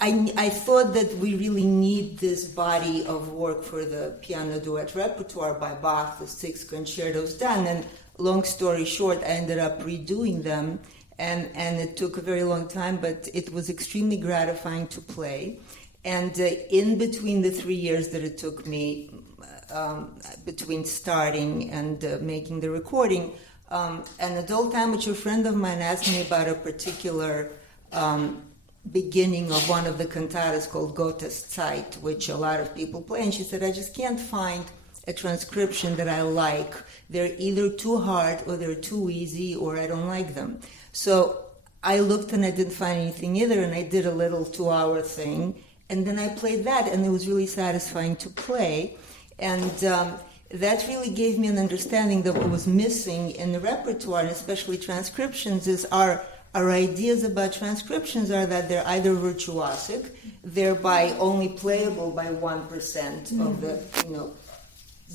I thought that we really need this body of work for the piano duet repertoire by Bach, the 6 concertos done. And long story short, I ended up redoing them, and it took a very long time, but it was extremely gratifying to play. And in between the 3 years that it took me, between starting and making the recording, an adult amateur friend of mine asked me about a particular beginning of one of the cantatas called Goethe's Zeit, which a lot of people play, and she said, I just can't find a transcription that I like. They're either too hard or they're too easy, or I don't like them. So I looked and I didn't find anything either, and I did a little 2-hour thing, and then I played that, and it was really satisfying to play. And that really gave me an understanding that what was missing in the repertoire, and especially transcriptions, is our ideas about transcriptions are that they're either virtuosic, thereby only playable by 1% of the, you know,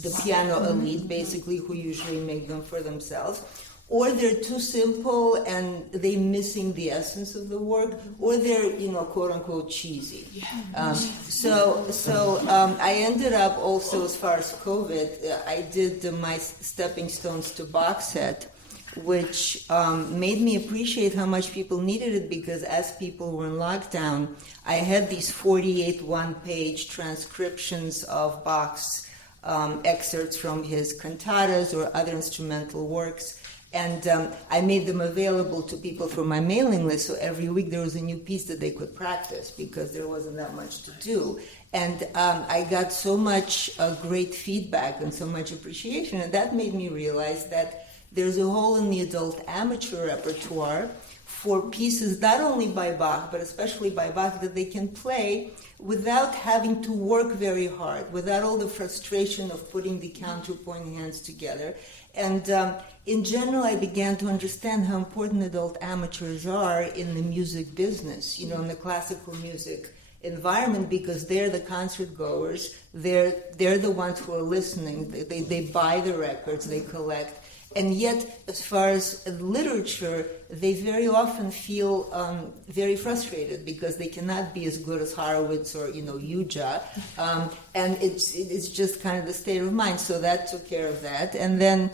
the piano elite, basically, who usually make them for themselves, or they're too simple and they're missing the essence of the work, or they're, you know, quote unquote cheesy. So I ended up also, as far as COVID, I did my Stepping Stones to Bach set, which made me appreciate how much people needed it, because as people were in lockdown, I had these 48 one-page transcriptions of Bach's excerpts from his cantatas or other instrumental works, and I made them available to people from my mailing list, so every week there was a new piece that they could practice, because there wasn't that much to do. And I got so much great feedback and so much appreciation, and that made me realize that there's a hole in the adult amateur repertoire for pieces not only by Bach, but especially by Bach, that they can play without having to work very hard, without all the frustration of putting the counterpoint hands together. And in general, I began to understand how important adult amateurs are in the music business, in the classical music environment, because they're the concert goers, they're the ones who are listening, they buy the records, they collect. And yet, as far as literature, they very often feel very frustrated because they cannot be as good as Horowitz or Yuja, and it's just kind of the state of mind. So that took care of that, and then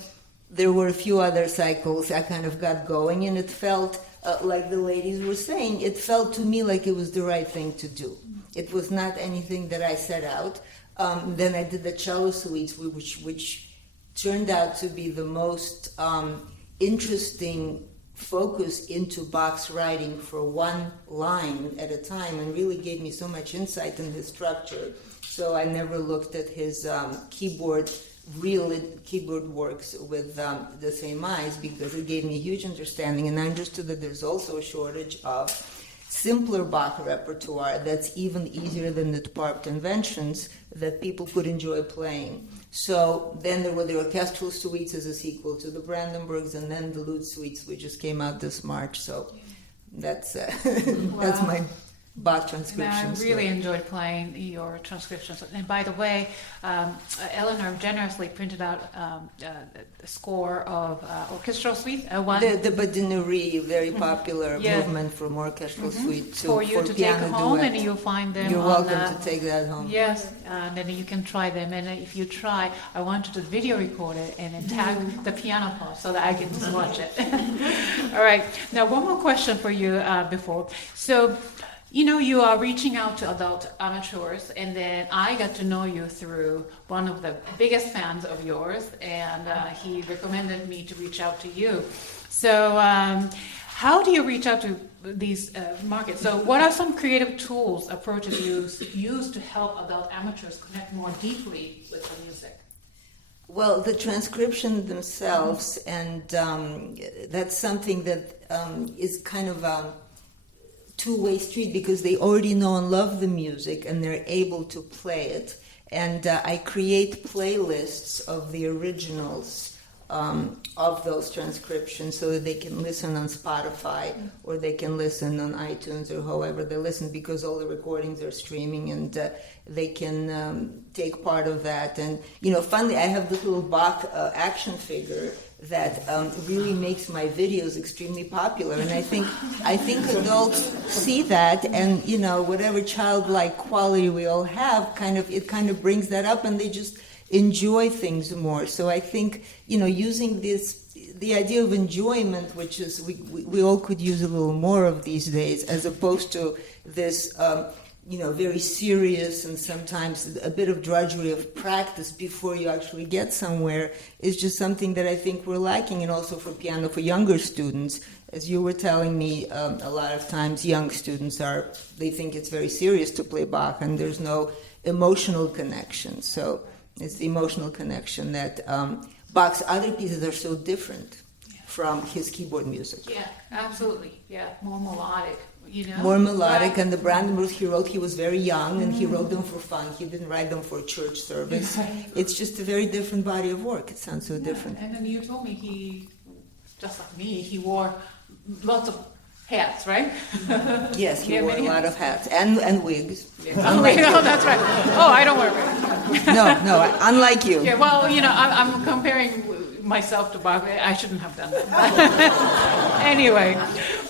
there were a few other cycles I kind of got going, and it felt like the ladies were saying, it felt to me like it was the right thing to do. It was not anything that I set out. Then I did the cello suites, which turned out to be the most interesting focus into Bach's writing for one line at a time, and really gave me so much insight in his structure. So I never looked at his real keyboard works with the same eyes, because it gave me a huge understanding, and I understood that there's also a shortage of simpler Bach repertoire that's even easier than the TPP conventions that people could enjoy playing. So then there were the orchestral suites as a sequel to the Brandenburgs, and then the lute suites, which just came out this March. So that's that's my Bach transcription. I really enjoyed playing your transcriptions. And by the way, Eleanor generously printed out the score of orchestral suite. The Badineri, very popular movement from orchestral suite for you to take home, duet. and you'll find them. You're welcome to take that home. Yes, and then you can try them. And if you try, I want you to video record it and then tag the piano part so that I can just watch it. All right. Now, one more question for you before. So, you are reaching out to adult amateurs, and then I got to know you through one of the biggest fans of yours, and he recommended me to reach out to you. So how do you reach out to these markets? So what are some creative tools, approaches you use to help adult amateurs connect more deeply with the music? Well, the transcription themselves, and that's something that is kind of two-way street, because they already know and love the music and they're able to play it. And I create playlists of the originals of those transcriptions so that they can listen on Spotify or they can listen on iTunes or however they listen, because all the recordings are streaming, and they can take part of that. And, finally, I have this little Bach action figure that really makes my videos extremely popular, and I think adults see that, and whatever childlike quality we all have, it kind of brings that up, and they just enjoy things more. So I think using the idea of enjoyment, which is we all could use a little more of these days, as opposed to this very serious and sometimes a bit of drudgery of practice before you actually get somewhere, is just something that I think we're lacking. And also for piano, for younger students, as you were telling me, a lot of times young students they think it's very serious to play Bach, and there's no emotional connection. So it's the emotional connection that Bach's other pieces are so different from his keyboard music. Yeah, absolutely. Yeah, more melodic. More melodic, and the Brandenburg he was very young, and he wrote them for fun. He didn't write them for church service. It's just a very different body of work. It sounds so different. And then you told me he, just like me, he wore lots of hats, right? Yes, he wore a lot of hats and wigs. Yeah. Oh, that's right. Oh, I don't wear wigs. No, unlike you. Yeah, well, I'm comparing myself to Bach. I shouldn't have done that. Anyway,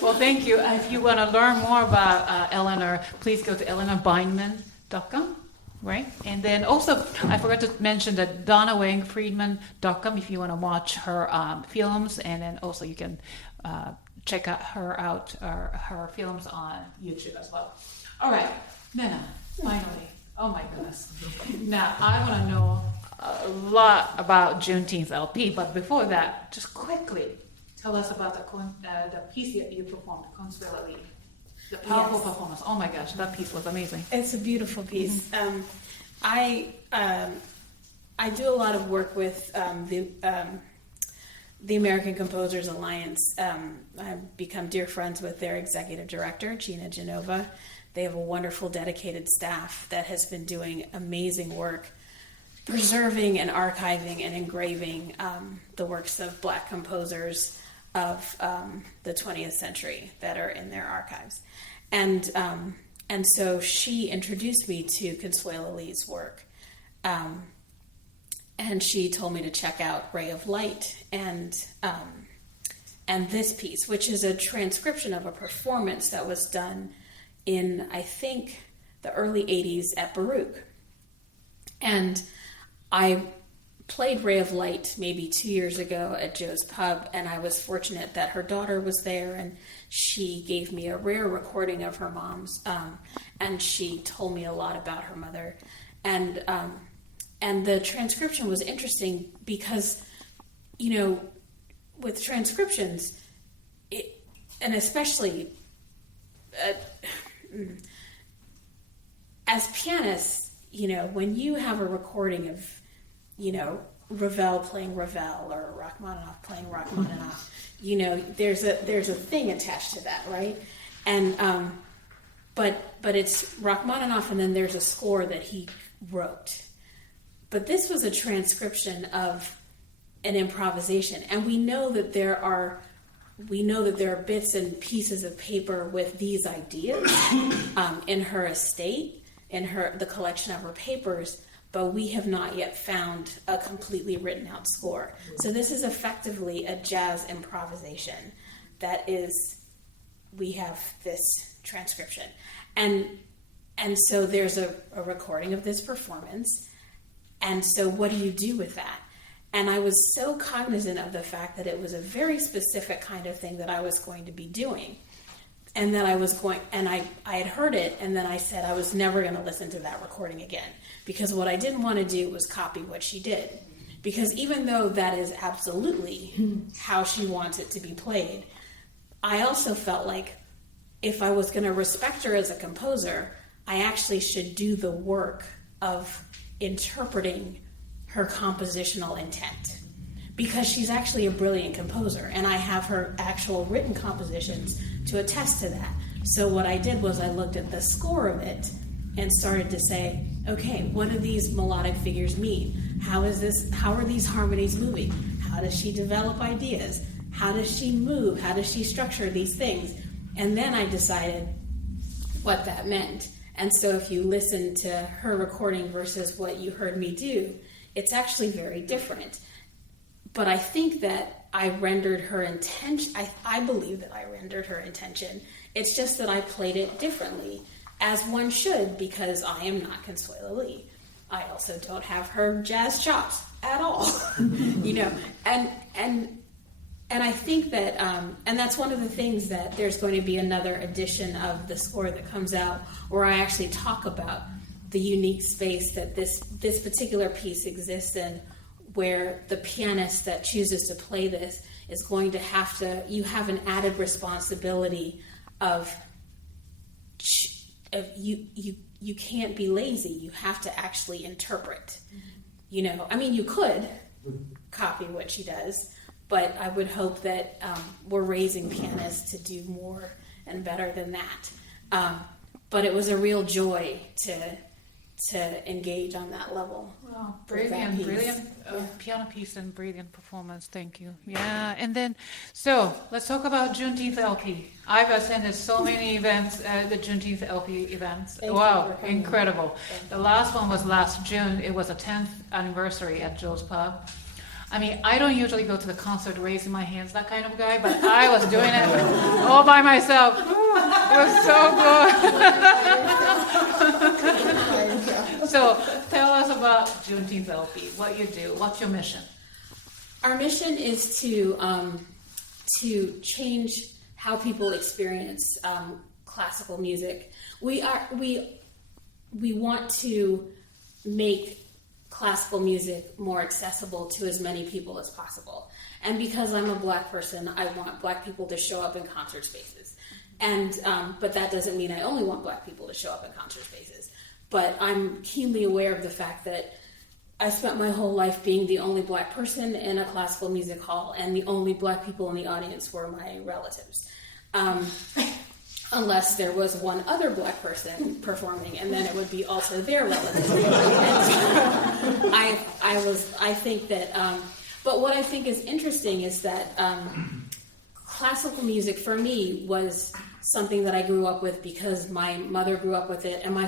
well, thank you. If you want to learn more about Eleanor, please go to eleanorbindman.com, right? And then also, I forgot to mention that Donna Weng, Friedman.com, if you want to watch her films, and then also you can check out her films on YouTube as well. All right, Nnenna, finally. Oh my goodness. Now, I want to know a lot about Juneteenth LP, but before that, just quickly tell us about the piece that you performed, Consuela. The powerful performance. Oh my gosh, that piece was amazing. It's a beautiful piece. I do a lot of work with the American Composers Alliance. I've become dear friends with their executive director, Gina Genova. They have a wonderful, dedicated staff that has been doing amazing work preserving and archiving and engraving the works of Black composers of the 20th century that are in their archives. And so she introduced me to Consuela Lee's work. And she told me to check out Ray of Light and this piece, which is a transcription of a performance that was done in, I think, the early 80s at Baruch. And I played Ray of Light maybe 2 years ago at Joe's Pub, and I was fortunate that her daughter was there, and she gave me a rare recording of her mom's, and she told me a lot about her mother. And the transcription was interesting because, you know, with transcriptions, and especially as pianists, you know, when you have a recording of, you know, Ravel playing Ravel or Rachmaninoff playing Rachmaninoff, you know, there's a thing attached to that, right? And but it's Rachmaninoff, and then there's a score that he wrote. But this was a transcription of an improvisation, and we know that there are bits and pieces of paper with these ideas in her estate, in the collection of her papers, but we have not yet found a completely written out score. So this is effectively a jazz improvisation we have this transcription. And so there's a recording of this performance. And so what do you do with that? And I was so cognizant of the fact that it was a very specific kind of thing that I was going to be doing. And that I had heard it, and then I said I was never going to listen to that recording again. Because what I didn't want to do was copy what she did. Because even though that is absolutely how she wants it to be played, I also felt like if I was going to respect her as a composer, I actually should do the work of interpreting her compositional intent, because she's actually a brilliant composer, and I have her actual written compositions to attest to that. So what I did was I looked at the score of it and started to say, okay, what do these melodic figures mean? How are these harmonies moving? How does she develop ideas? How does she move? How does she structure these things? And then I decided what that meant. And so if you listen to her recording versus what you heard me do, it's actually very different. But I think that I rendered her intention, I believe that I rendered her intention. It's just that I played it differently, as one should, because I am not Consuela Lee. I also don't have her jazz chops at all, you know. And I think that, and that's one of the things that there's going to be another edition of the score that comes out where I actually talk about the unique space that this particular piece exists in, where the pianist that chooses to play this is going to you have an added responsibility of you can't be lazy. You have to actually interpret. You know, I mean, you could copy what she does, but I would hope that we're raising pianists to do more and better than that. But it was a real joy to engage on that level. Wow, brilliant piano piece and brilliant performance. Thank you. Yeah, and then, so let's talk about Juneteenth LP. I've attended so many events, the Juneteenth LP events. Wow, incredible. The last one was last June. It was a 10th anniversary at Joe's Pub. I mean, I don't usually go to the concert raising my hands, that kind of guy, but I was doing it all by myself. It was so good. So tell us about Juneteenth LP, what you do, what's your mission? Our mission is to change how people experience classical music. We want to make classical music more accessible to as many people as possible. And because I'm a Black person, I want Black people to show up in concert spaces. And but that doesn't mean I only want Black people to show up in concert spaces. But I'm keenly aware of the fact that I spent my whole life being the only black person in a classical music hall, and the only black people in the audience were my relatives. Unless there was one other black person performing, and then it would be also their relatives. I think that, but what I think is interesting is that classical music for me was something that I grew up with because my mother grew up with it, and my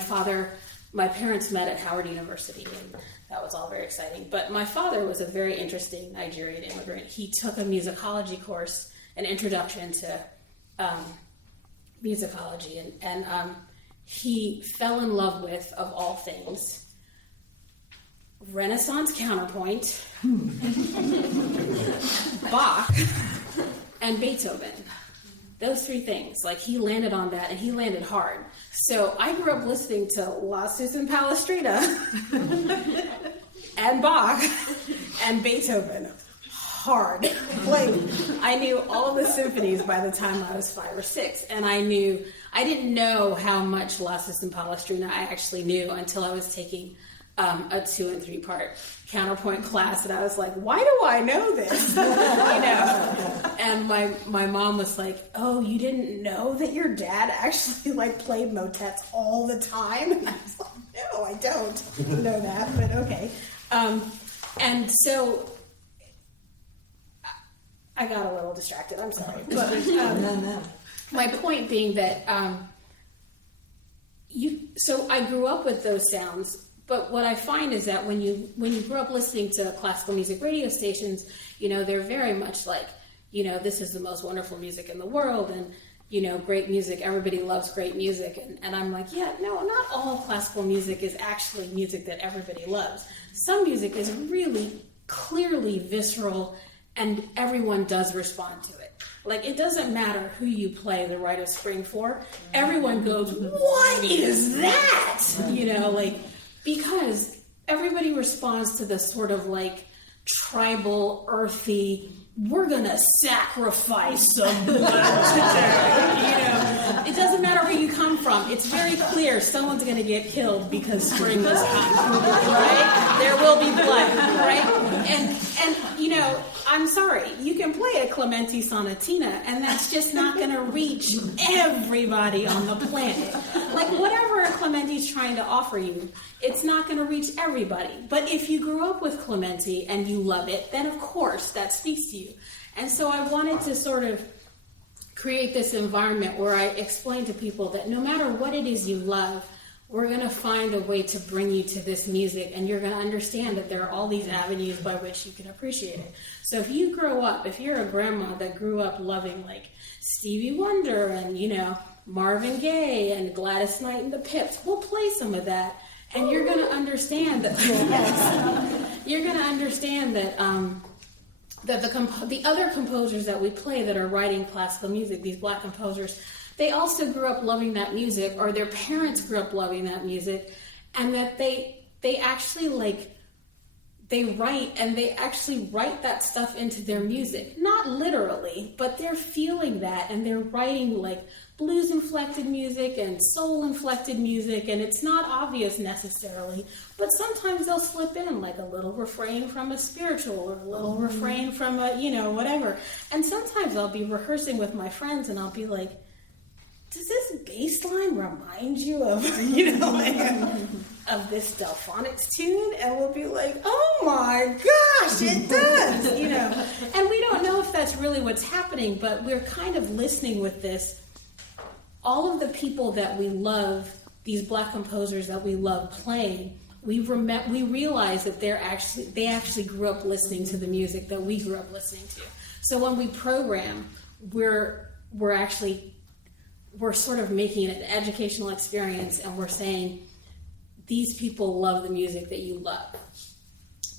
parents met at Howard University, and that was all very exciting. But my father was a very interesting Nigerian immigrant. He took a musicology course, an introduction to musicology, and he fell in love with, of all things, Renaissance counterpoint, Bach, and Beethoven. Those three things. Like, he landed on that, and he landed hard. So I grew up listening to La Susan Palestrina and Bach and Beethoven. Hard. Like, I knew all the symphonies by the time I was 5 or 6, and I didn't know how much La Susan Palestrina I actually knew until I was taking a 2 and 3 part counterpoint class, and I was like, why do I know this? And my mom was like, oh, you didn't know that your dad actually like played motets all the time? And I was like, no, I don't know that, but okay. And so I got a little distracted, I'm sorry. But No. my point being that so I grew up with those sounds, but what I find is that when you grow up listening to classical music radio stations, they're very much like, this is the most wonderful music in the world, and great music, everybody loves great music, and I'm like, yeah, no, not all classical music is actually music that everybody loves. Some music is really clearly visceral, and everyone does respond to it. Like, it doesn't matter who you play The Rite of Spring for, everyone goes, what is that? Because everybody responds to this sort of like tribal, earthy, we're gonna sacrifice some blood today. It doesn't matter where you come from. It's very clear someone's gonna get killed because spring has come, right? There will be blood, right? And I'm sorry, you can play a Clementi sonatina, and that's just not gonna reach everybody on the planet. Like, whatever Clementi's trying to offer you, it's not gonna reach everybody. But if you grew up with Clementi and you love it, then of course that speaks to you. And so I wanted to sort of create this environment where I explain to people that no matter what it is you love, we're going to find a way to bring you to this music, and you're going to understand that there are all these avenues by which you can appreciate it. So if you're a grandma that grew up loving like Stevie Wonder and, Marvin Gaye and Gladys Knight and the Pips, we'll play some of that, and you're going to understand that that the other composers that we play that are writing classical music, these black composers, they also grew up loving that music, or their parents grew up loving that music, and that they actually write that stuff into their music. Not literally, but they're feeling that, and they're writing like blues-inflected music and soul-inflected music, and it's not obvious necessarily, but sometimes they'll slip in like a little refrain from a spiritual or a little refrain from a, whatever. And sometimes I'll be rehearsing with my friends, and I'll be like, does this bass line remind you of, of this Delphonics tune? And we'll be like, oh my gosh, it does, And we don't know if that's really what's happening, but we're kind of listening with this. All of the people that we love, these black composers that we love playing, we realize that they actually grew up listening to the music that we grew up listening to. So when we program, we're sort of making it an educational experience, and we're saying, these people love the music that you love.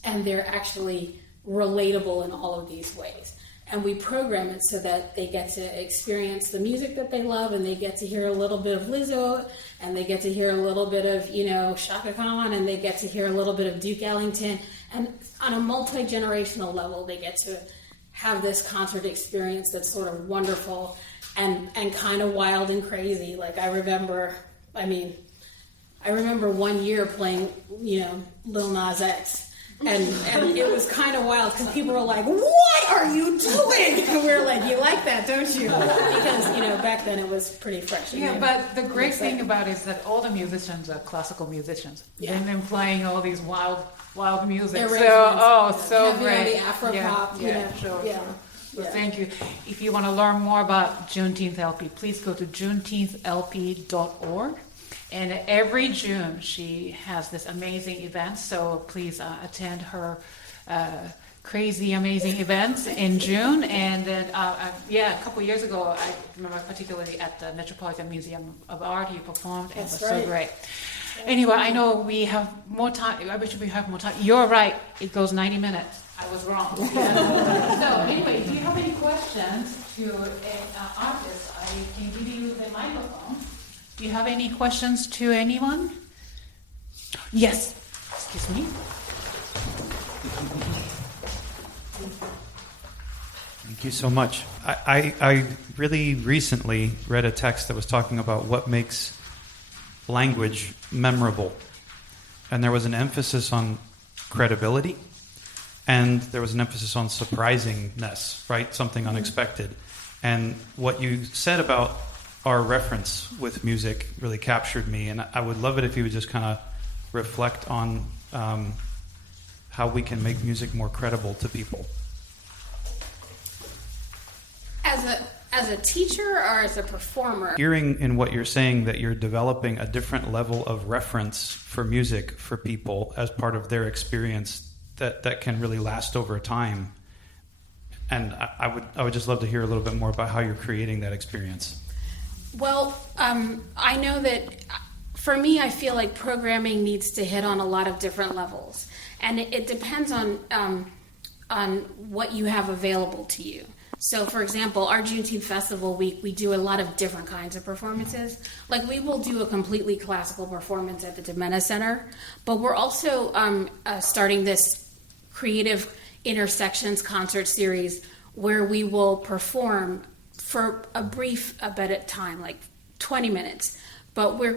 And they're actually relatable in all of these ways. And we program it so that they get to experience the music that they love, and they get to hear a little bit of Lizzo, and they get to hear a little bit of, Chaka Khan, and they get to hear a little bit of Duke Ellington. And on a multi-generational level, they get to have this concert experience that's sort of wonderful and kind of wild and crazy. Like, I remember 1 year playing, Lil Nas X, And it was kind of wild because people were like, "What are you doing?" And we were like, "You like that, don't you?" Because back then it was pretty fresh. Yeah, but the great thing about it is that all the musicians are classical musicians. Yeah. They've been playing all these wild music. Arrangements, So heavy great. on the Afro pop. Sure. Yeah. So Yeah. thank you. If you want to learn more about Juneteenth LP, please go to juneteenthlp.org. And every June she has this amazing event, so please attend her crazy, amazing events in June. And then, a couple years ago, I remember particularly at the Metropolitan Museum of Art, you performed, and it was so great. Anyway, I know we have more time. I wish we have more time. You're right. It goes 90 minutes. I was wrong. So anyway, if you have any questions to an artist, I can give you the microphone. Do you have any questions to anyone? Yes. Excuse me. Thank you so much. I really recently read a text that was talking about what makes language memorable. And there was an emphasis on credibility, and there was an emphasis on surprisingness, right? Something unexpected. And what you said about our reference with music really captured me, and I would love it if you would just kind of reflect on how we can make music more credible to people. As a teacher or as a performer? Hearing in what you're saying that you're developing a different level of reference for music for people as part of their experience that can really last over time. And I would just love to hear a little bit more about how you're creating that experience. Well, I know that for me, I feel like programming needs to hit on a lot of different levels, and it depends on what you have available to you. So, for example, our Juneteenth Festival week, we do a lot of different kinds of performances. Like, we will do a completely classical performance at the Nnenna Center, but we're also starting this Creative Intersections concert series where we will perform for a brief bit at time, like 20 minutes. But we're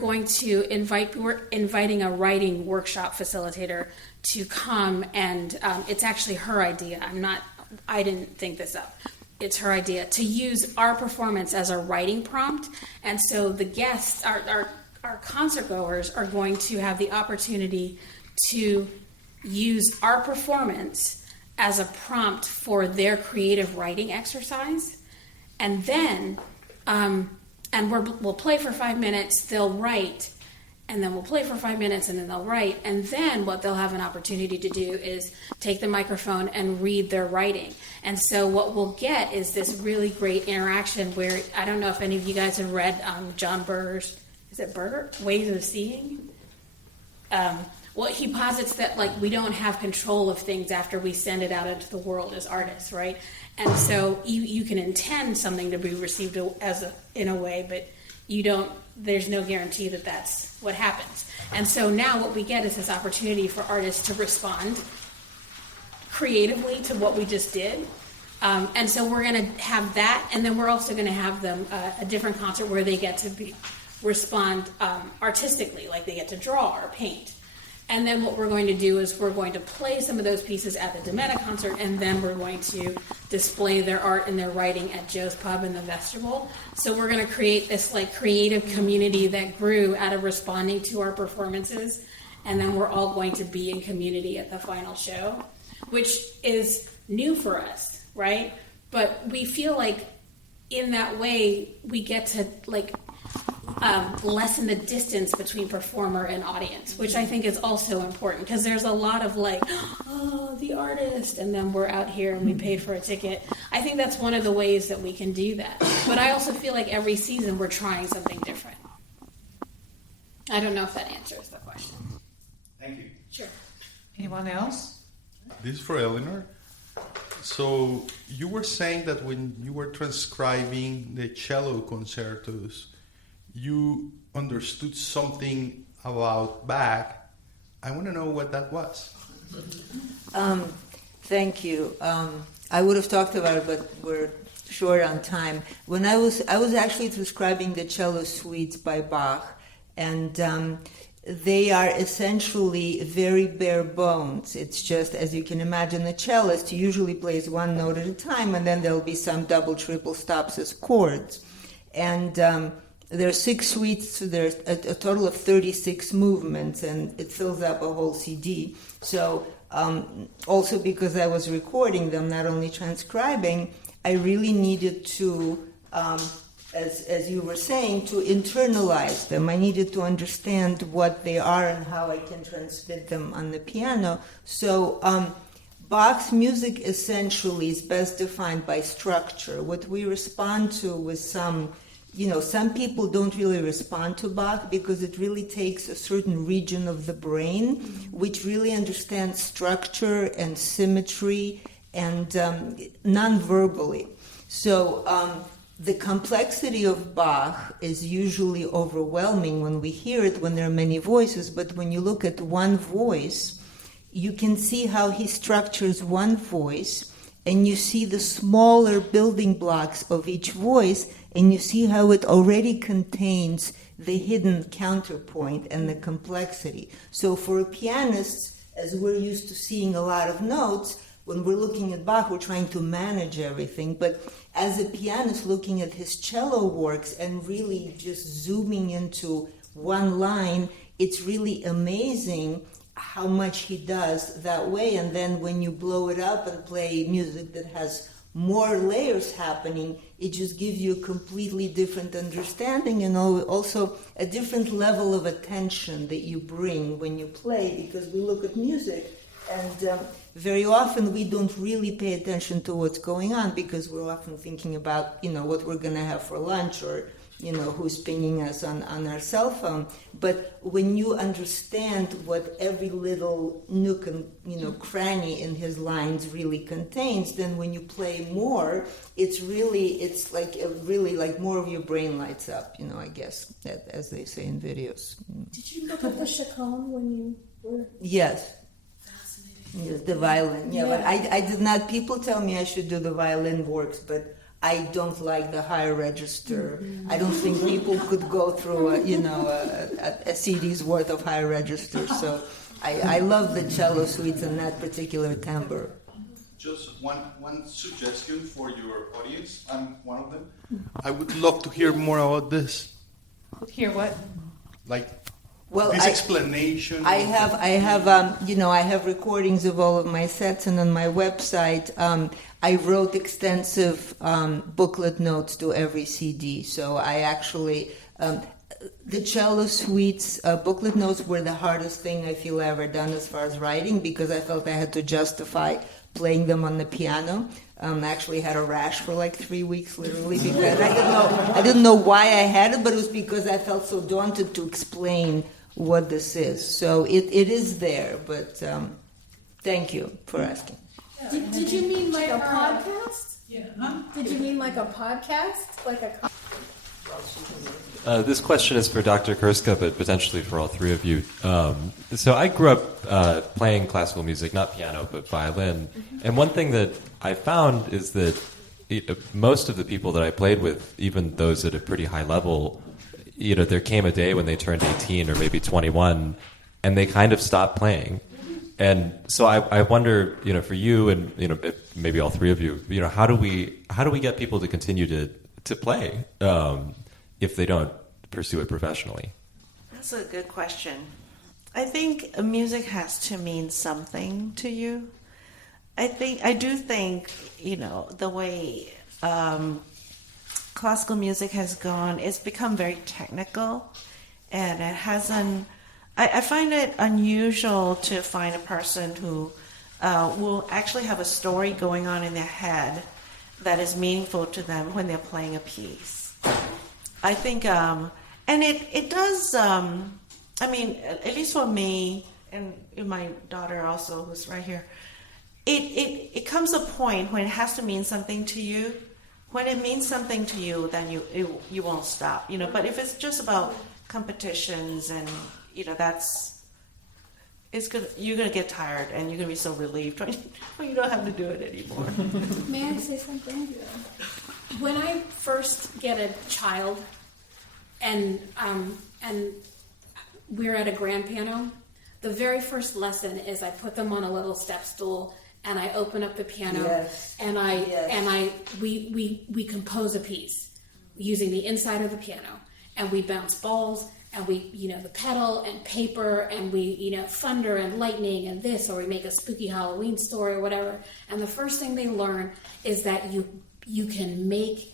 inviting a writing workshop facilitator to come, and it's actually her idea. I didn't think this up. It's her idea to use our performance as a writing prompt. And so the guests, our concert goers, are going to have the opportunity to use our performance as a prompt for their creative writing exercise. And then, we'll play for 5 minutes, they'll write, and then we'll play for 5 minutes, and then they'll write. And then what they'll have an opportunity to do is take the microphone and read their writing. And so what we'll get is this really great interaction where, I don't know if any of you guys have read John Berger's, is it Berger? Ways of Seeing? Well, he posits that, like, we don't have control of things after we send it out into the world as artists, right? And so you can intend something to be received in a way, but there's no guarantee that that's what happens. And so now what we get is this opportunity for artists to respond creatively to what we just did. And so we're going to have that, and then we're also going to have them a different concert where they get to respond artistically, like they get to draw or paint. And then what we're going to do is we're going to play some of those pieces at the Nnenna concert, and then we're going to display their art and their writing at Joe's Pub in the Vestibule. So we're going to create this like creative community that grew out of responding to our performances, and then we're all going to be in community at the final show, which is new for us, right? But we feel like in that way we get to like lessen the distance between performer and audience, which I think is also important, because there's a lot of like, oh, the artist, and then we're out here and we pay for a ticket. I think that's one of the ways that we can do that. But I also feel like every season we're trying something different. I don't know if that answers the question. Thank you. Sure. Anyone else? This is for Eleanor. So you were saying that when you were transcribing the cello concertos, you understood something about Bach. I want to know what that was. Thank you. I would have talked about it, but we're short on time. When I was actually transcribing the cello suites by Bach, and they are essentially very bare bones. It's just, as you can imagine, a cellist usually plays one note at a time, and then there'll be some double, triple stops as chords. And there are 6 suites, so there's a total of 36 movements, and it fills up a whole CD. So also because I was recording them, not only transcribing, I really needed to, as you were saying, to internalize them. I needed to understand what they are and how I can transmit them on the piano. So Bach's music essentially is best defined by structure. What we respond to with some people don't really respond to Bach because it really takes a certain region of the brain which really understands structure and symmetry and non-verbally. So the complexity of Bach is usually overwhelming when we hear it, when there are many voices, but when you look at one voice, you can see how he structures one voice, and you see the smaller building blocks of each voice, and you see how it already contains the hidden counterpoint and the complexity. So for a pianist, as we're used to seeing a lot of notes, when we're looking at Bach, we're trying to manage everything. But as a pianist looking at his cello works and really just zooming into one line, it's really amazing how much he does that way. And then when you blow it up and play music that has more layers happening, it just gives you a completely different understanding and also a different level of attention that you bring when you play, because we look at music and very often we don't really pay attention to what's going on because we're often thinking about, what we're going to have for lunch or, who's pinging us on our cell phone. But when you understand what every little nook and, cranny in his lines really contains, then when you play more, it's like more of your brain lights up, I guess, as they say in videos. Did you look at the chaconne when you were... Yes. Yes, the violin. Yeah, but I did not. People tell me I should do the violin works, but I don't like the higher register. Mm-hmm. I don't think people could go through a CD's worth of higher register. So I love the cello suites and that particular timbre. Just one suggestion for your audience. I'm one of them. I would love to hear more about this. Hear what? This explanation. I have recordings of all of my sets, and on my website, I wrote extensive booklet notes to every CD. So I actually, the cello suites booklet notes were the hardest thing I feel I ever done as far as writing, because I felt I had to justify playing them on the piano. I actually had a rash for 3 weeks, literally, because I didn't know why I had it, but it was because I felt so daunted to explain what this is. So it is there, but thank you for asking. Did you mean like a podcast? Yeah. Huh? Did you mean like a podcast? Like a... This question is for Dr. Krska, but potentially for all three of you. So I grew up playing classical music, not piano, but violin. Mm-hmm. And one thing that I found is that most of the people that I played with, even those at a pretty high level, there came a day when they turned 18 or maybe 21, and they kind of stopped playing. And so I wonder, for you and maybe all three of you, how do we get people to continue to play if they don't pursue it professionally? That's a good question. I think music has to mean something to you. I do think the way classical music has gone, it's become very technical, and it hasn't. I find it unusual to find a person who will actually have a story going on in their head that is meaningful to them when they're playing a piece. I think, and it does. At least for me and my daughter also, who's right here, it comes a point when it has to mean something to you. When it means something to you, then you won't stop. But if it's just about competitions and it's good. You're gonna get tired, and you're gonna be so relieved when you don't have to do it anymore. May I say something? When I first get a child, and we're at a grand piano, the very first lesson is I put them on a little step stool and I open up the piano and we compose a piece using the inside of the piano, and we bounce balls and we, the pedal and paper, and we, thunder and lightning and this, or we make a spooky Halloween story or whatever. And the first thing they learn is that you can make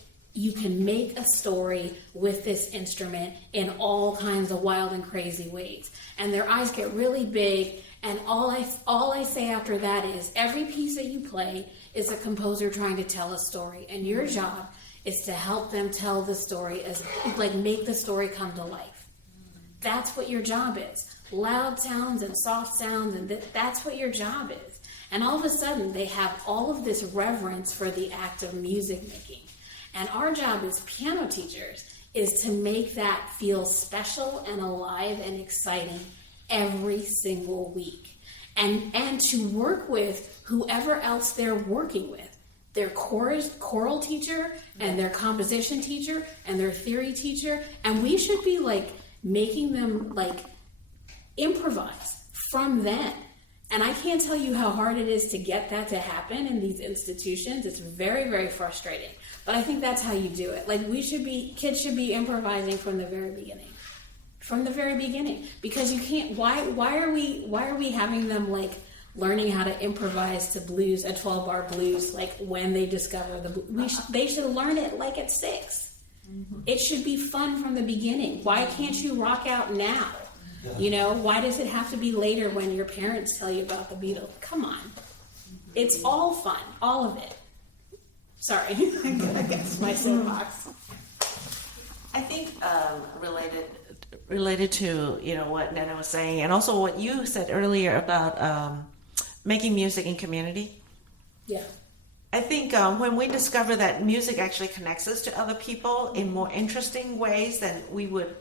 a story with this instrument in all kinds of wild and crazy ways. And their eyes get really big, and all I say after that is every piece that you play is a composer trying to tell a story, and your job is to help them tell the story, make the story come to life. That's what your job is. Loud sounds and soft sounds, and that's what your job is. And all of a sudden, they have all of this reverence for the act of music making. And our job as piano teachers is to make that feel special and alive and exciting every single week. And to work with whoever else they're working with. Their choral teacher and their composition teacher and their theory teacher. And we should be making them improvise from them. And I can't tell you how hard it is to get that to happen in these institutions. It's very, very frustrating. But I think that's how you do it. Kids should be improvising from the very beginning. From the very beginning. Because you can't, why are we having them learning how to improvise to blues, a 12-bar blues, when they discover they should learn it at 6. Mm-hmm. It should be fun from the beginning. Why can't you rock out now? Why does it have to be later when your parents tell you about the Beatles? Come on. It's all fun, all of it. Sorry, I guess my soapbox. I think related to what Nnenna was saying, and also what you said earlier about making music in community. Yeah. I think when we discover that music actually connects us to other people in more interesting ways than we would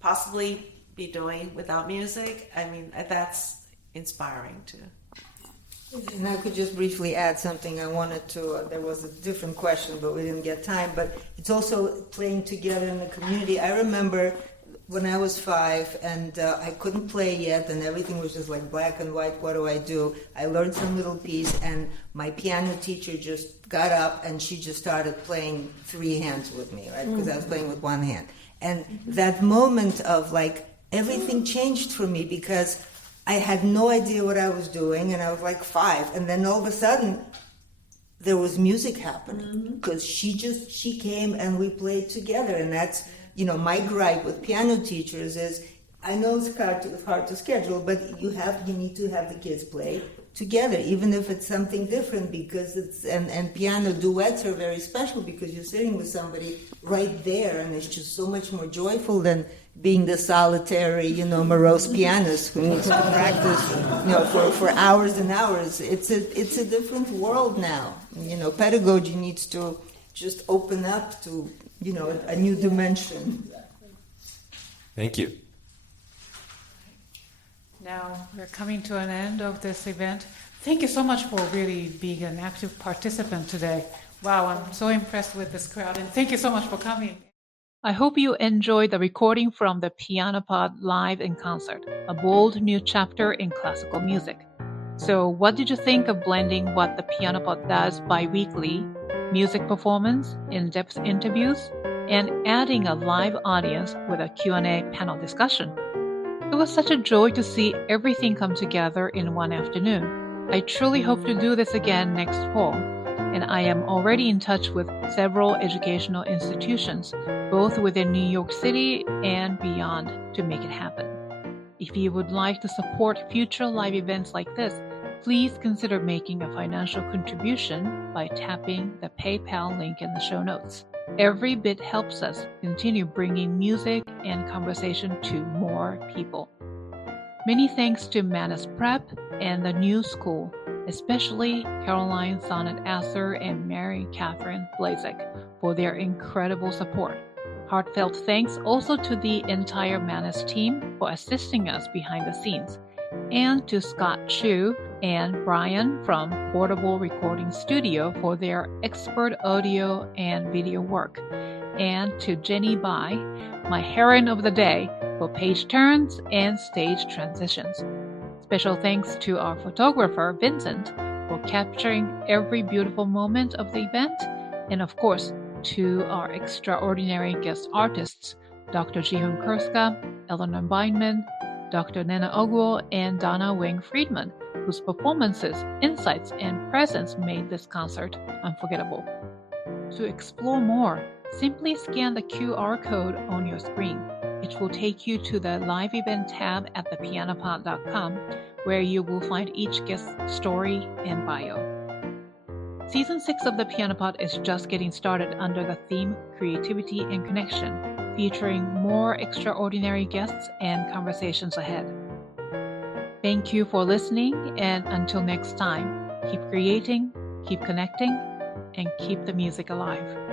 possibly be doing without music, that's inspiring too. And I could just briefly add something. I wanted to, there was a different question, but we didn't get time. But it's also playing together in the community. I remember when I was 5 and I couldn't play yet, and everything was just black and white. What do I do? I learned some little piece, and my piano teacher just got up and she just started playing 3 hands with me, right? Because I was playing with 1 hand. And that moment of everything changed for me, because I had no idea what I was doing, and I was 5. And then all of a sudden, there was music happening, because she came and we played together. And that's, my gripe with piano teachers is, I know it's hard to schedule, but you need to have the kids play together, even if it's something different, because and piano duets are very special, because you're sitting with somebody right there, and it's just so much more joyful than being the solitary, morose pianist who needs to practice, for hours and hours. It's a different world now. Pedagogy needs to just open up to, a new dimension. Thank you. Now we're coming to an end of this event. Thank you so much for really being an active participant today. Wow, I'm so impressed with this crowd, and thank you so much for coming. I hope you enjoyed the recording from the Piano Pod Live in Concert, a bold new chapter in classical music. So what did you think of blending what the Piano Pod does bi-weekly, music performance, in-depth interviews, and adding a live audience with a Q&A panel discussion? It was such a joy to see everything come together in one afternoon. I truly hope to do this again next fall, and I am already in touch with several educational institutions, both within New York City and beyond, to make it happen. If you would like to support future live events like this, please consider making a financial contribution by tapping the PayPal link in the show notes. Every bit helps us continue bringing music and conversation to more people. Many thanks to Manus Prep and the New School, especially Caroline Sonett-Assor and Mary Catherine Blazek, for their incredible support. Heartfelt thanks also to the entire Manus team for assisting us behind the scenes, and to Scott Chu and Brian from Portable Recording Studio for their expert audio and video work, and to Jenny Bai, my heroine of the day, for page turns and stage transitions. Special thanks to our photographer, Vincent, for capturing every beautiful moment of the event, and of course, to our extraordinary guest artists, Dr. Jee-Hoon Krska, Eleonor Bindman, Dr. Nnenna Ogwo, and Donna Weng Friedman, whose performances, insights, and presence made this concert unforgettable. To explore more, simply scan the QR code on your screen. It will take you to the live event tab at thepianopod.com, where you will find each guest's story and bio. Season 6 of the Piano Pod is just getting started under the theme Creativity and Connection, featuring more extraordinary guests and conversations ahead. Thank you for listening, and until next time, keep creating, keep connecting, and keep the music alive.